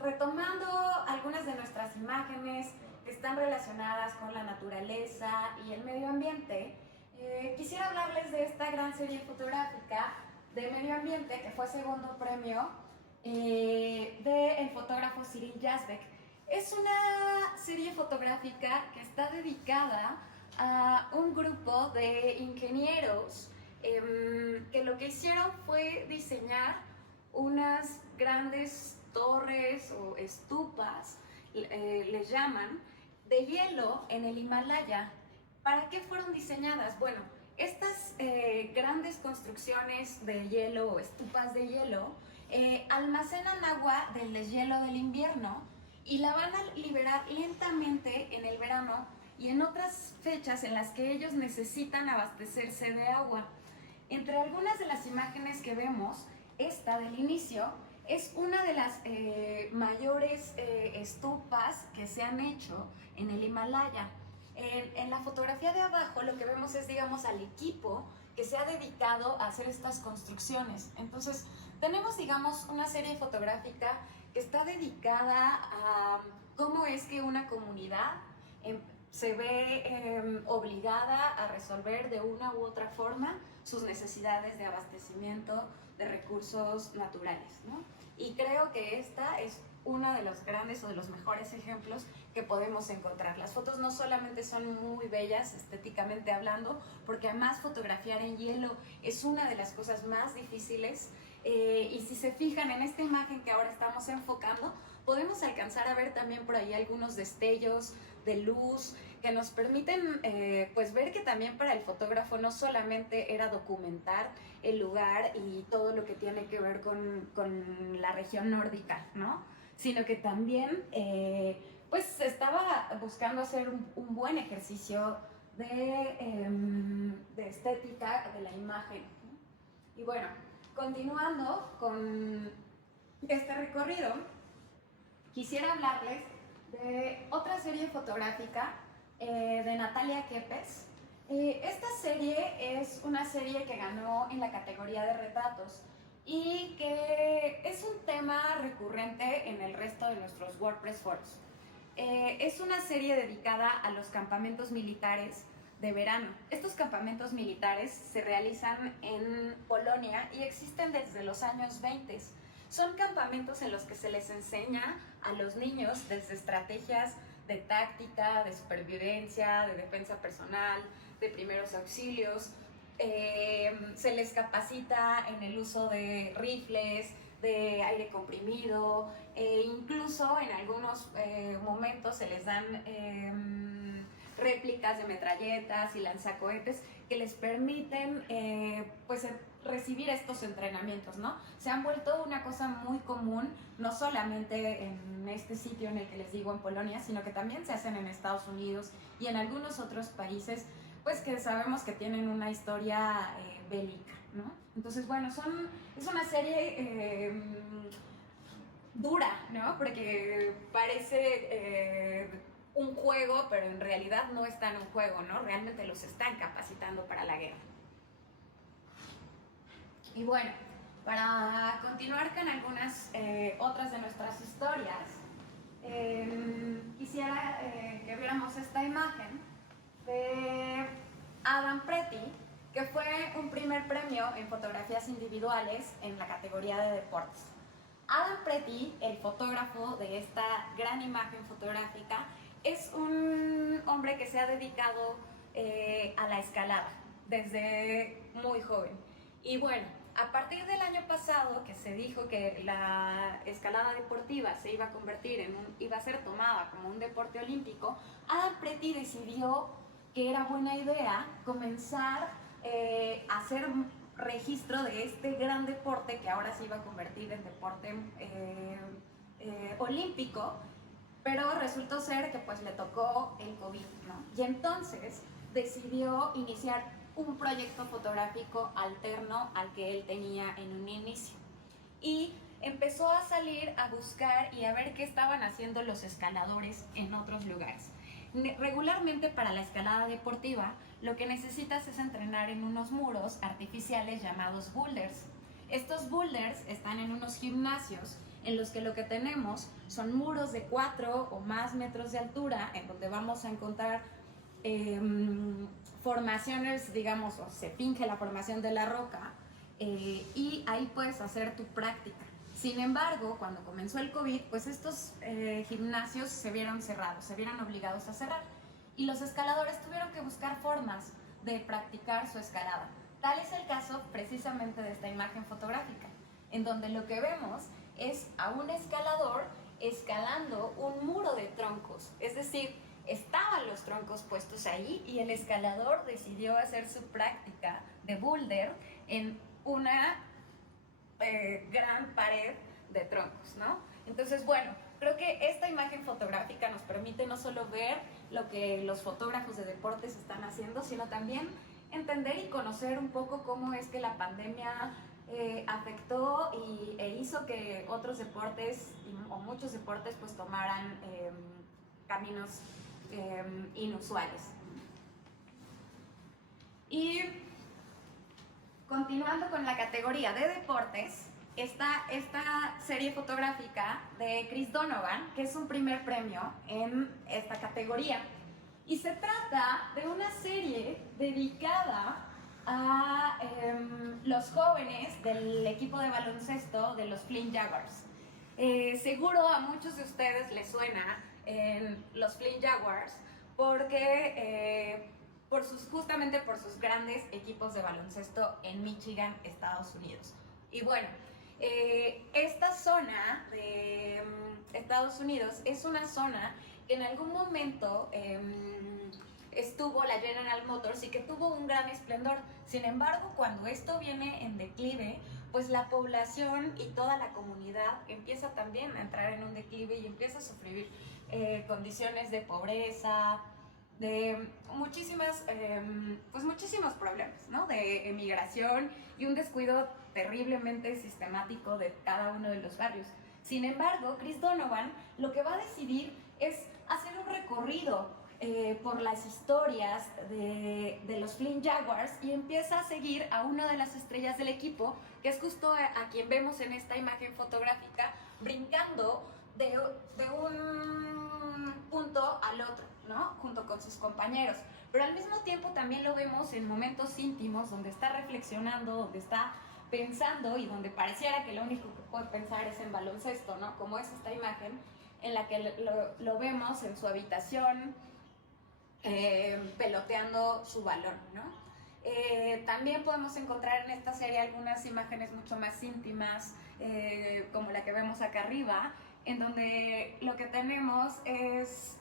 Retomando algunas de nuestras imágenes que están relacionadas con la naturaleza y el medio ambiente, quisiera hablarles de esta gran serie fotográfica de medio ambiente que fue segundo premio del fotógrafo Cyril Yazbek. Es una serie fotográfica que está dedicada a un grupo de ingenieros que lo que hicieron fue diseñar unas grandes torres o estupas, les llaman, de hielo en el Himalaya. ¿Para qué fueron diseñadas? Bueno, estas grandes construcciones de hielo o estupas de hielo almacenan agua del deshielo del invierno y la van a liberar lentamente en el verano y en otras fechas en las que ellos necesitan abastecerse de agua. Entre algunas de las imágenes que vemos, esta del inicio es una de las mayores estupas que se han hecho en el Himalaya. En la fotografía de abajo lo que vemos es, digamos, al equipo que se ha dedicado a hacer estas construcciones. Entonces, tenemos, digamos, una serie fotográfica que está dedicada a cómo es que una comunidad se ve obligada a resolver de una u otra forma sus necesidades de abastecimiento de recursos naturales, ¿no? Y creo que esta es uno de los grandes o de los mejores ejemplos que podemos encontrar. Las fotos no solamente son muy bellas estéticamente hablando, porque además fotografiar en hielo es una de las cosas más difíciles. Y si se fijan en esta imagen que ahora estamos enfocando, podemos alcanzar a ver también por ahí algunos destellos de luz que nos permiten pues ver que también para el fotógrafo no solamente era documentar el lugar y todo lo que tiene que ver con la región nórdica, ¿no? Sino que también pues estaba buscando hacer un buen ejercicio de estética de la imagen. Y bueno, continuando con este recorrido, quisiera hablarles de otra serie fotográfica de Natalia Kepes. Esta serie es una serie que ganó en la categoría de retratos y que es un tema recurrente en el resto de nuestros WordPress Forums. Es una serie dedicada a los campamentos militares de verano. Estos campamentos militares se realizan en Polonia y existen desde los años 20. Son campamentos en los que se les enseña a los niños desde estrategias de táctica, de supervivencia, de defensa personal, de primeros auxilios. Se les capacita en el uso de rifles, de aire comprimido, incluso en algunos momentos se les dan réplicas de metralletas y lanzacohetes que les permiten pues recibir estos entrenamientos, ¿no? Se han vuelto una cosa muy común, no solamente en este sitio en el que les digo, en Polonia, sino que también se hacen en Estados Unidos y en algunos otros países, pues que sabemos que tienen una historia bélica, ¿no? Entonces, bueno, es una serie dura, ¿no? Porque parece un juego, pero en realidad no está en un juego, ¿no? Realmente los están capacitando para la guerra. Y bueno, para continuar con algunas otras de nuestras historias, quisiera que viéramos esta imagen de Adam Pretty, que fue un primer premio en fotografías individuales en la categoría de deportes. Adam Pretty, el fotógrafo de esta gran imagen fotográfica, es un hombre que se ha dedicado a la escalada desde muy joven. Y bueno, a partir del año pasado, que se dijo que la escalada deportiva se iba a convertir iba a ser tomada como un deporte olímpico, Adam Pretty decidió que era buena idea comenzar a hacer registro de este gran deporte que ahora se iba a convertir en deporte olímpico, pero resultó ser que pues le tocó el COVID, ¿no? Y entonces decidió iniciar un proyecto fotográfico alterno al que él tenía en un inicio. Y empezó a salir a buscar y a ver qué estaban haciendo los escaladores en otros lugares. Regularmente para la escalada deportiva lo que necesitas es entrenar en unos muros artificiales llamados boulders. Estos boulders están en unos gimnasios en los que lo que tenemos son muros de 4 o más metros de altura, en donde vamos a encontrar formaciones, digamos, o se finge la formación de la roca, y ahí puedes hacer tu práctica. Sin embargo, cuando comenzó el COVID, pues estos gimnasios se vieron cerrados, se vieron obligados a cerrar, y los escaladores tuvieron que buscar formas de practicar su escalada. Tal es el caso precisamente de esta imagen fotográfica, en donde lo que vemos es a un escalador escalando un muro de troncos, es decir, estaban los troncos puestos ahí y el escalador decidió hacer su práctica de boulder en una gran pared de troncos, ¿no? Entonces, bueno, creo que esta imagen fotográfica nos permite no solo ver lo que los fotógrafos de deportes están haciendo, sino también entender y conocer un poco cómo es que la pandemia afectó e hizo que otros deportes o muchos deportes pues tomaran caminos inusuales. Y continuando con la categoría de deportes, está esta serie fotográfica de Chris Donovan, que es un primer premio en esta categoría. Y se trata de una serie dedicada a los jóvenes del equipo de baloncesto de los Flint Jaguars. Seguro a muchos de ustedes les suena en los Flint Jaguars porque justamente por sus grandes equipos de baloncesto en Michigan, Estados Unidos. Y bueno, esta zona de Estados Unidos es una zona que en algún momento estuvo la General Motors y que tuvo un gran esplendor. Sin embargo, cuando esto viene en declive, pues la población y toda la comunidad empieza también a entrar en un declive y empieza a sufrir condiciones de pobreza, de muchísimos problemas, ¿no? De emigración y un descuido terriblemente sistemático de cada uno de los barrios. Sin embargo, Chris Donovan lo que va a decidir es hacer un recorrido por las historias de los Flint Jaguars y empieza a seguir a una de las estrellas del equipo, que es justo a quien vemos en esta imagen fotográfica, brincando de un punto al otro, ¿no? Junto con sus compañeros. Pero al mismo tiempo también lo vemos en momentos íntimos donde está reflexionando, donde está pensando y donde pareciera que lo único que puede pensar es en baloncesto, ¿no? Como es esta imagen en la que lo vemos en su habitación peloteando su balón, ¿no? También podemos encontrar en esta serie algunas imágenes mucho más íntimas, como la que vemos acá arriba, en donde lo que tenemos es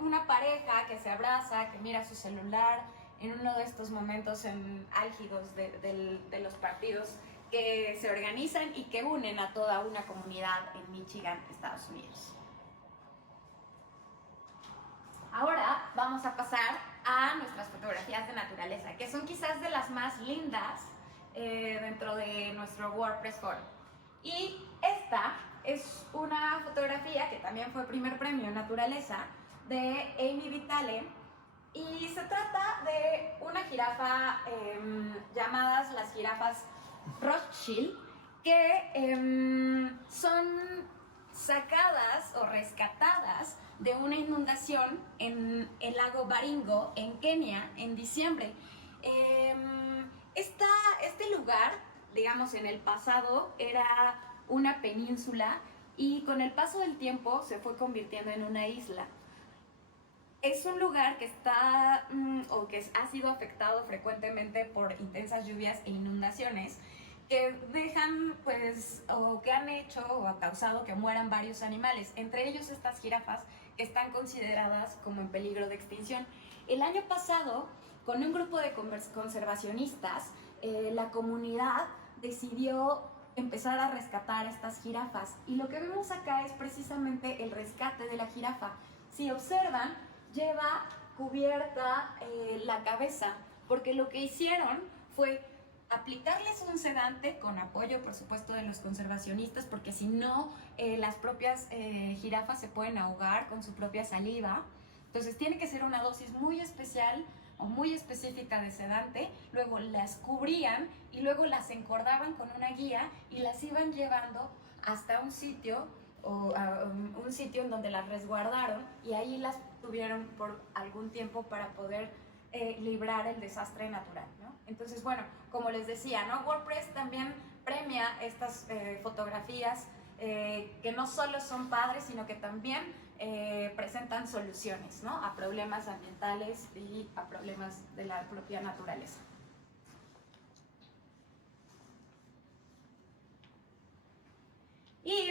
una pareja que se abraza, que mira su celular en uno de estos momentos álgidos de los partidos que se organizan y que unen a toda una comunidad en Michigan, Estados Unidos. Ahora vamos a pasar a nuestras fotografías de naturaleza, que son quizás de las más lindas dentro de nuestro WordPress Forum. Y esta es una fotografía que también fue primer premio en naturaleza de Amy Vitale, y se trata de una jirafa llamadas las jirafas Rothschild, que son sacadas o rescatadas de una inundación en el lago Baringo, en Kenia, en diciembre. Este lugar, digamos, en el pasado era una península y con el paso del tiempo se fue convirtiendo en una isla. Es un lugar que está o que ha sido afectado frecuentemente por intensas lluvias e inundaciones que dejan, pues, o que han hecho o ha causado que mueran varios animales, entre ellos estas jirafas que están consideradas como en peligro de extinción. El año pasado, con un grupo de conservacionistas, la comunidad decidió empezar a rescatar estas jirafas, y lo que vemos acá es precisamente el rescate de la jirafa. Si observan, lleva cubierta la cabeza, porque lo que hicieron fue aplicarles un sedante con apoyo, por supuesto, de los conservacionistas, porque si no, las propias jirafas se pueden ahogar con su propia saliva. Entonces tiene que ser una dosis muy especial o muy específica de sedante. Luego las cubrían y luego las encordaban con una guía y las iban llevando hasta un sitio en donde las resguardaron, y ahí las tuvieron por algún tiempo para poder librar el desastre natural, ¿no? Entonces, bueno, como les decía, ¿no? WordPress también premia estas fotografías que no solo son padres, sino que también presentan soluciones, ¿no? A problemas ambientales y a problemas de la propia naturaleza. Y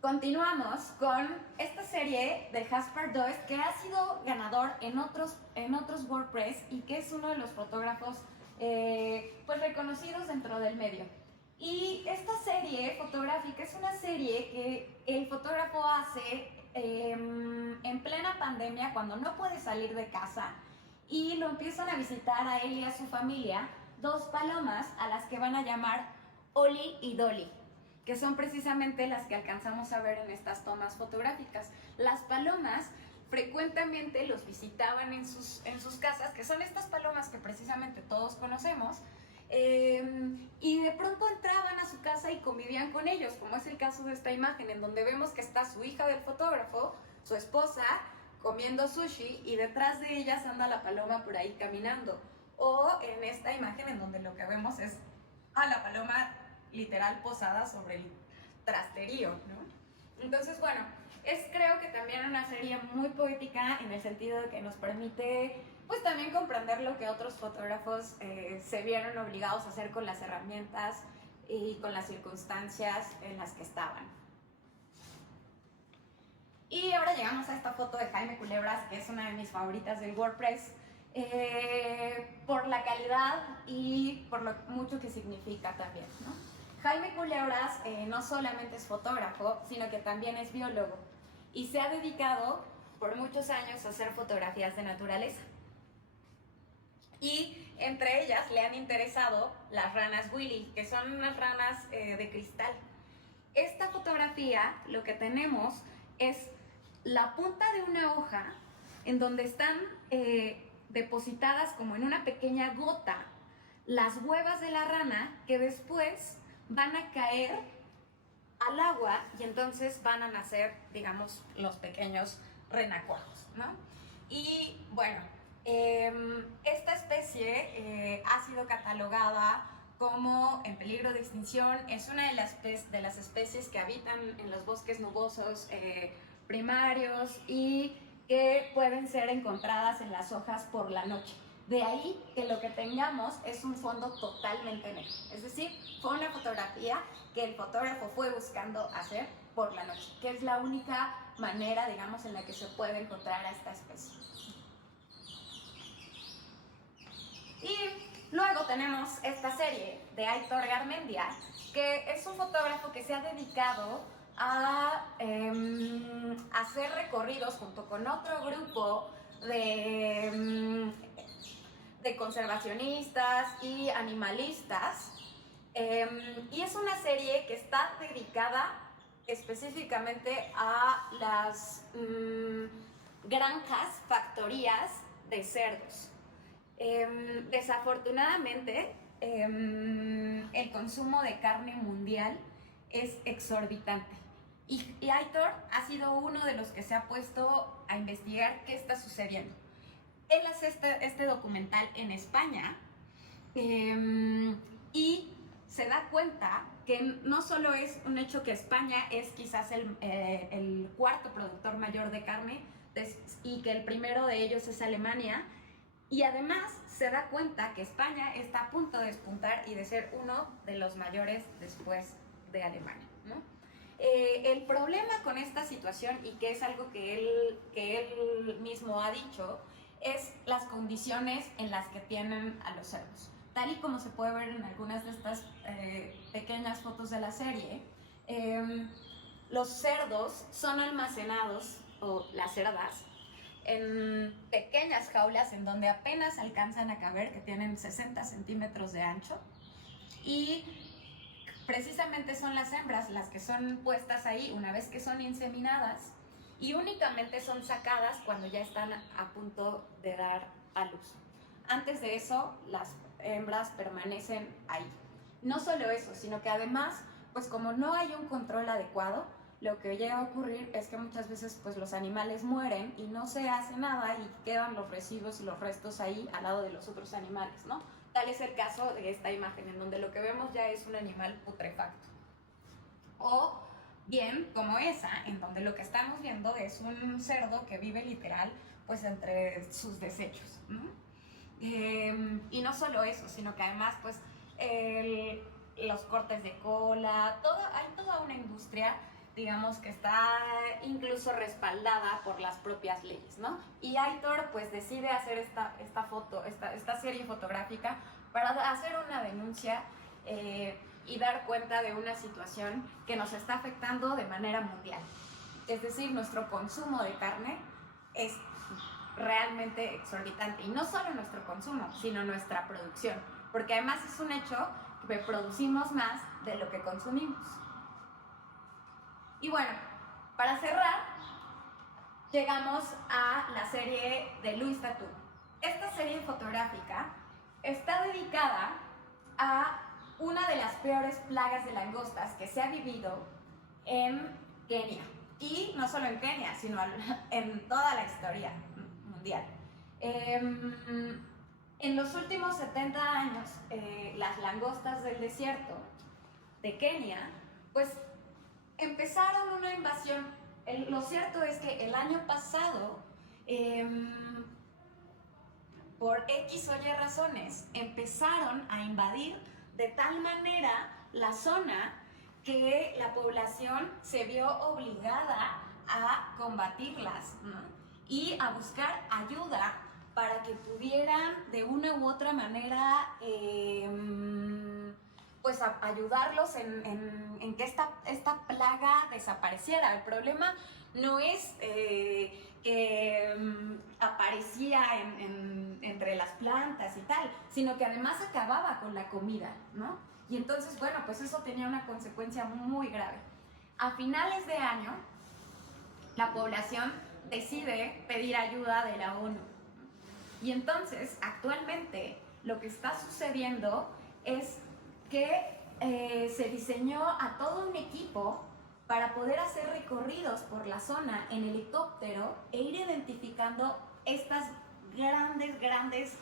continuamos con esta serie de Jasper Doest, que ha sido ganador en otros WordPress y que es uno de los fotógrafos pues reconocidos dentro del medio. Y esta serie fotográfica es una serie que el fotógrafo hace en plena pandemia, cuando no puede salir de casa, y lo empiezan a visitar a él y a su familia dos palomas a las que van a llamar Oli y Dolly, que son precisamente las que alcanzamos a ver en estas tomas fotográficas. Las palomas frecuentemente los visitaban en sus casas, que son estas palomas que precisamente todos conocemos, y de pronto entraban a su casa y convivían con ellos, como es el caso de esta imagen, en donde vemos que está su hija del fotógrafo, su esposa, comiendo sushi, y detrás de ellas anda la paloma por ahí caminando. O en esta imagen en donde lo que vemos es a la paloma literal posada sobre el trasterío, ¿no? Entonces, bueno, es creo que también una serie muy poética en el sentido de que nos permite pues también comprender lo que otros fotógrafos se vieron obligados a hacer con las herramientas y con las circunstancias en las que estaban. Y ahora llegamos a esta foto de Jaime Culebras, que es una de mis favoritas del WordPress, por la calidad y por lo mucho que significa también, ¿no? Jaime Culebras no solamente es fotógrafo, sino que también es biólogo y se ha dedicado por muchos años a hacer fotografías de naturaleza. Y entre ellas le han interesado las ranas Willy, que son unas ranas de cristal. Esta fotografía, lo que tenemos es la punta de una hoja en donde están depositadas como en una pequeña gota las huevas de la rana que después van a caer al agua y entonces van a nacer, digamos, los pequeños renacuajos, ¿no? Y bueno, esta especie ha sido catalogada como en peligro de extinción. Es una de las especies que habitan en los bosques nubosos primarios y que pueden ser encontradas en las hojas por la noche. De ahí que lo que tengamos es un fondo totalmente negro. Es decir, fue una fotografía que el fotógrafo fue buscando hacer por la noche, que es la única manera, digamos, en la que se puede encontrar a esta especie. Y luego tenemos esta serie de Aitor Garmendia, que es un fotógrafo que se ha dedicado a hacer recorridos junto con otro grupo de conservacionistas y animalistas, y es una serie que está dedicada específicamente a las granjas, factorías de cerdos. Desafortunadamente, el consumo de carne mundial es exorbitante. Y Aitor ha sido uno de los que se ha puesto a investigar qué está sucediendo. Él hace este documental en España y se da cuenta que no solo es un hecho que España es quizás el cuarto productor mayor de carne y que el primero de ellos es Alemania, y además se da cuenta que España está a punto de despuntar y de ser uno de los mayores después de Alemania, ¿no? El problema con esta situación, y que es algo que él mismo ha dicho, es las condiciones en las que tienen a los cerdos. Tal y como se puede ver en algunas de estas pequeñas fotos de la serie, los cerdos son almacenados, o las cerdas, en pequeñas jaulas en donde apenas alcanzan a caber, que tienen 60 centímetros de ancho, y precisamente son las hembras las que son puestas ahí una vez que son inseminadas, y únicamente son sacadas cuando ya están a punto de dar a luz. Antes de eso, las hembras permanecen ahí. No solo eso, sino que además, pues como no hay un control adecuado, lo que llega a ocurrir es que muchas veces pues los animales mueren y no se hace nada y quedan los residuos y los restos ahí al lado de los otros animales, ¿no? Tal es el caso de esta imagen, en donde lo que vemos ya es un animal putrefacto. O bien como esa, en donde lo que estamos viendo es un cerdo que vive literal pues entre sus desechos, ¿no? Y no solo eso, sino que además pues los cortes de cola, hay toda una industria, digamos, que está incluso respaldada por las propias leyes, ¿no? Y Aitor pues decide hacer esta serie fotográfica para hacer una denuncia y dar cuenta de una situación que nos está afectando de manera mundial. Es decir, nuestro consumo de carne es realmente exorbitante, y no solo nuestro consumo, sino nuestra producción, porque además es un hecho que producimos más de lo que consumimos. Y bueno, para cerrar, llegamos a la serie de Louis Tatu. Esta serie fotográfica está dedicada a una de las peores plagas de langostas que se ha vivido en Kenia. Y no solo en Kenia, sino en toda la historia mundial. En los últimos 70 años, las langostas del desierto de Kenia, pues empezaron una invasión. Lo cierto es que el año pasado, por X o Y razones, empezaron a invadir de tal manera la zona que la población se vio obligada a combatirlas, ¿no? Y a buscar ayuda para que pudieran de una u otra manera pues ayudarlos en que esta plaga desapareciera. El problema no es que aparecía entre las plantas y tal, sino que además acababa con la comida, ¿no? Y entonces, bueno, pues eso tenía una consecuencia muy grave. A finales de año, la población decide pedir ayuda de la ONU. Y entonces, actualmente, lo que está sucediendo es que se diseñó a todo un equipo para poder hacer recorridos por la zona en helicóptero e ir identificando estas grandes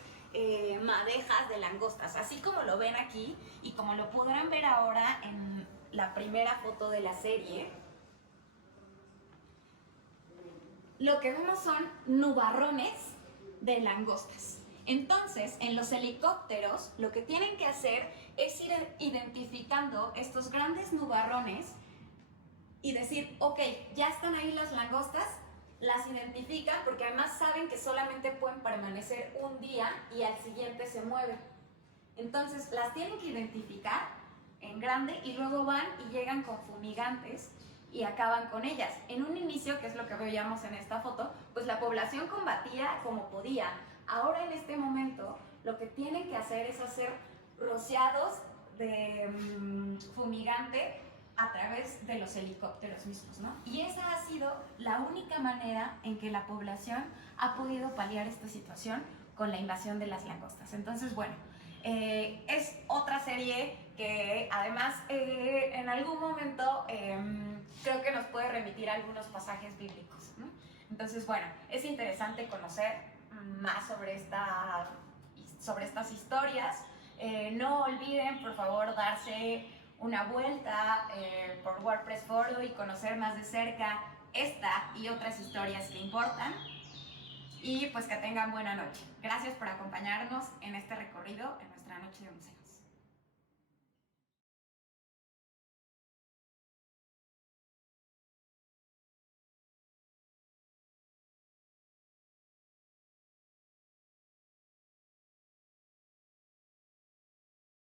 madejas de langostas, así como lo ven aquí y como lo podrán ver ahora en la primera foto de la serie. Lo que vemos son nubarrones de langostas. Entonces, en los helicópteros, lo que tienen que hacer es ir identificando estos grandes nubarrones y decir, ok, ya están ahí las langostas, las identifican porque además saben que solamente pueden permanecer un día y al siguiente se mueven. Entonces, las tienen que identificar en grande y luego van y llegan con fumigantes y acaban con ellas. En un inicio, que es lo que veíamos en esta foto, pues la población combatía como podía. Ahora en este momento lo que tienen que hacer es hacer rociados de fumigante a través de los helicópteros mismos, ¿no? Y esa ha sido la única manera en que la población ha podido paliar esta situación con la invasión de las langostas. Entonces, bueno, es otra serie que además en algún momento creo que nos puede remitir a algunos pasajes bíblicos, ¿no? Entonces, bueno, es interesante conocer más sobre estas historias. No olviden, por favor, darse una vuelta por WordPress Foro y conocer más de cerca esta y otras historias que importan. Y pues que tengan buena noche. Gracias por acompañarnos en este recorrido en nuestra noche de museos.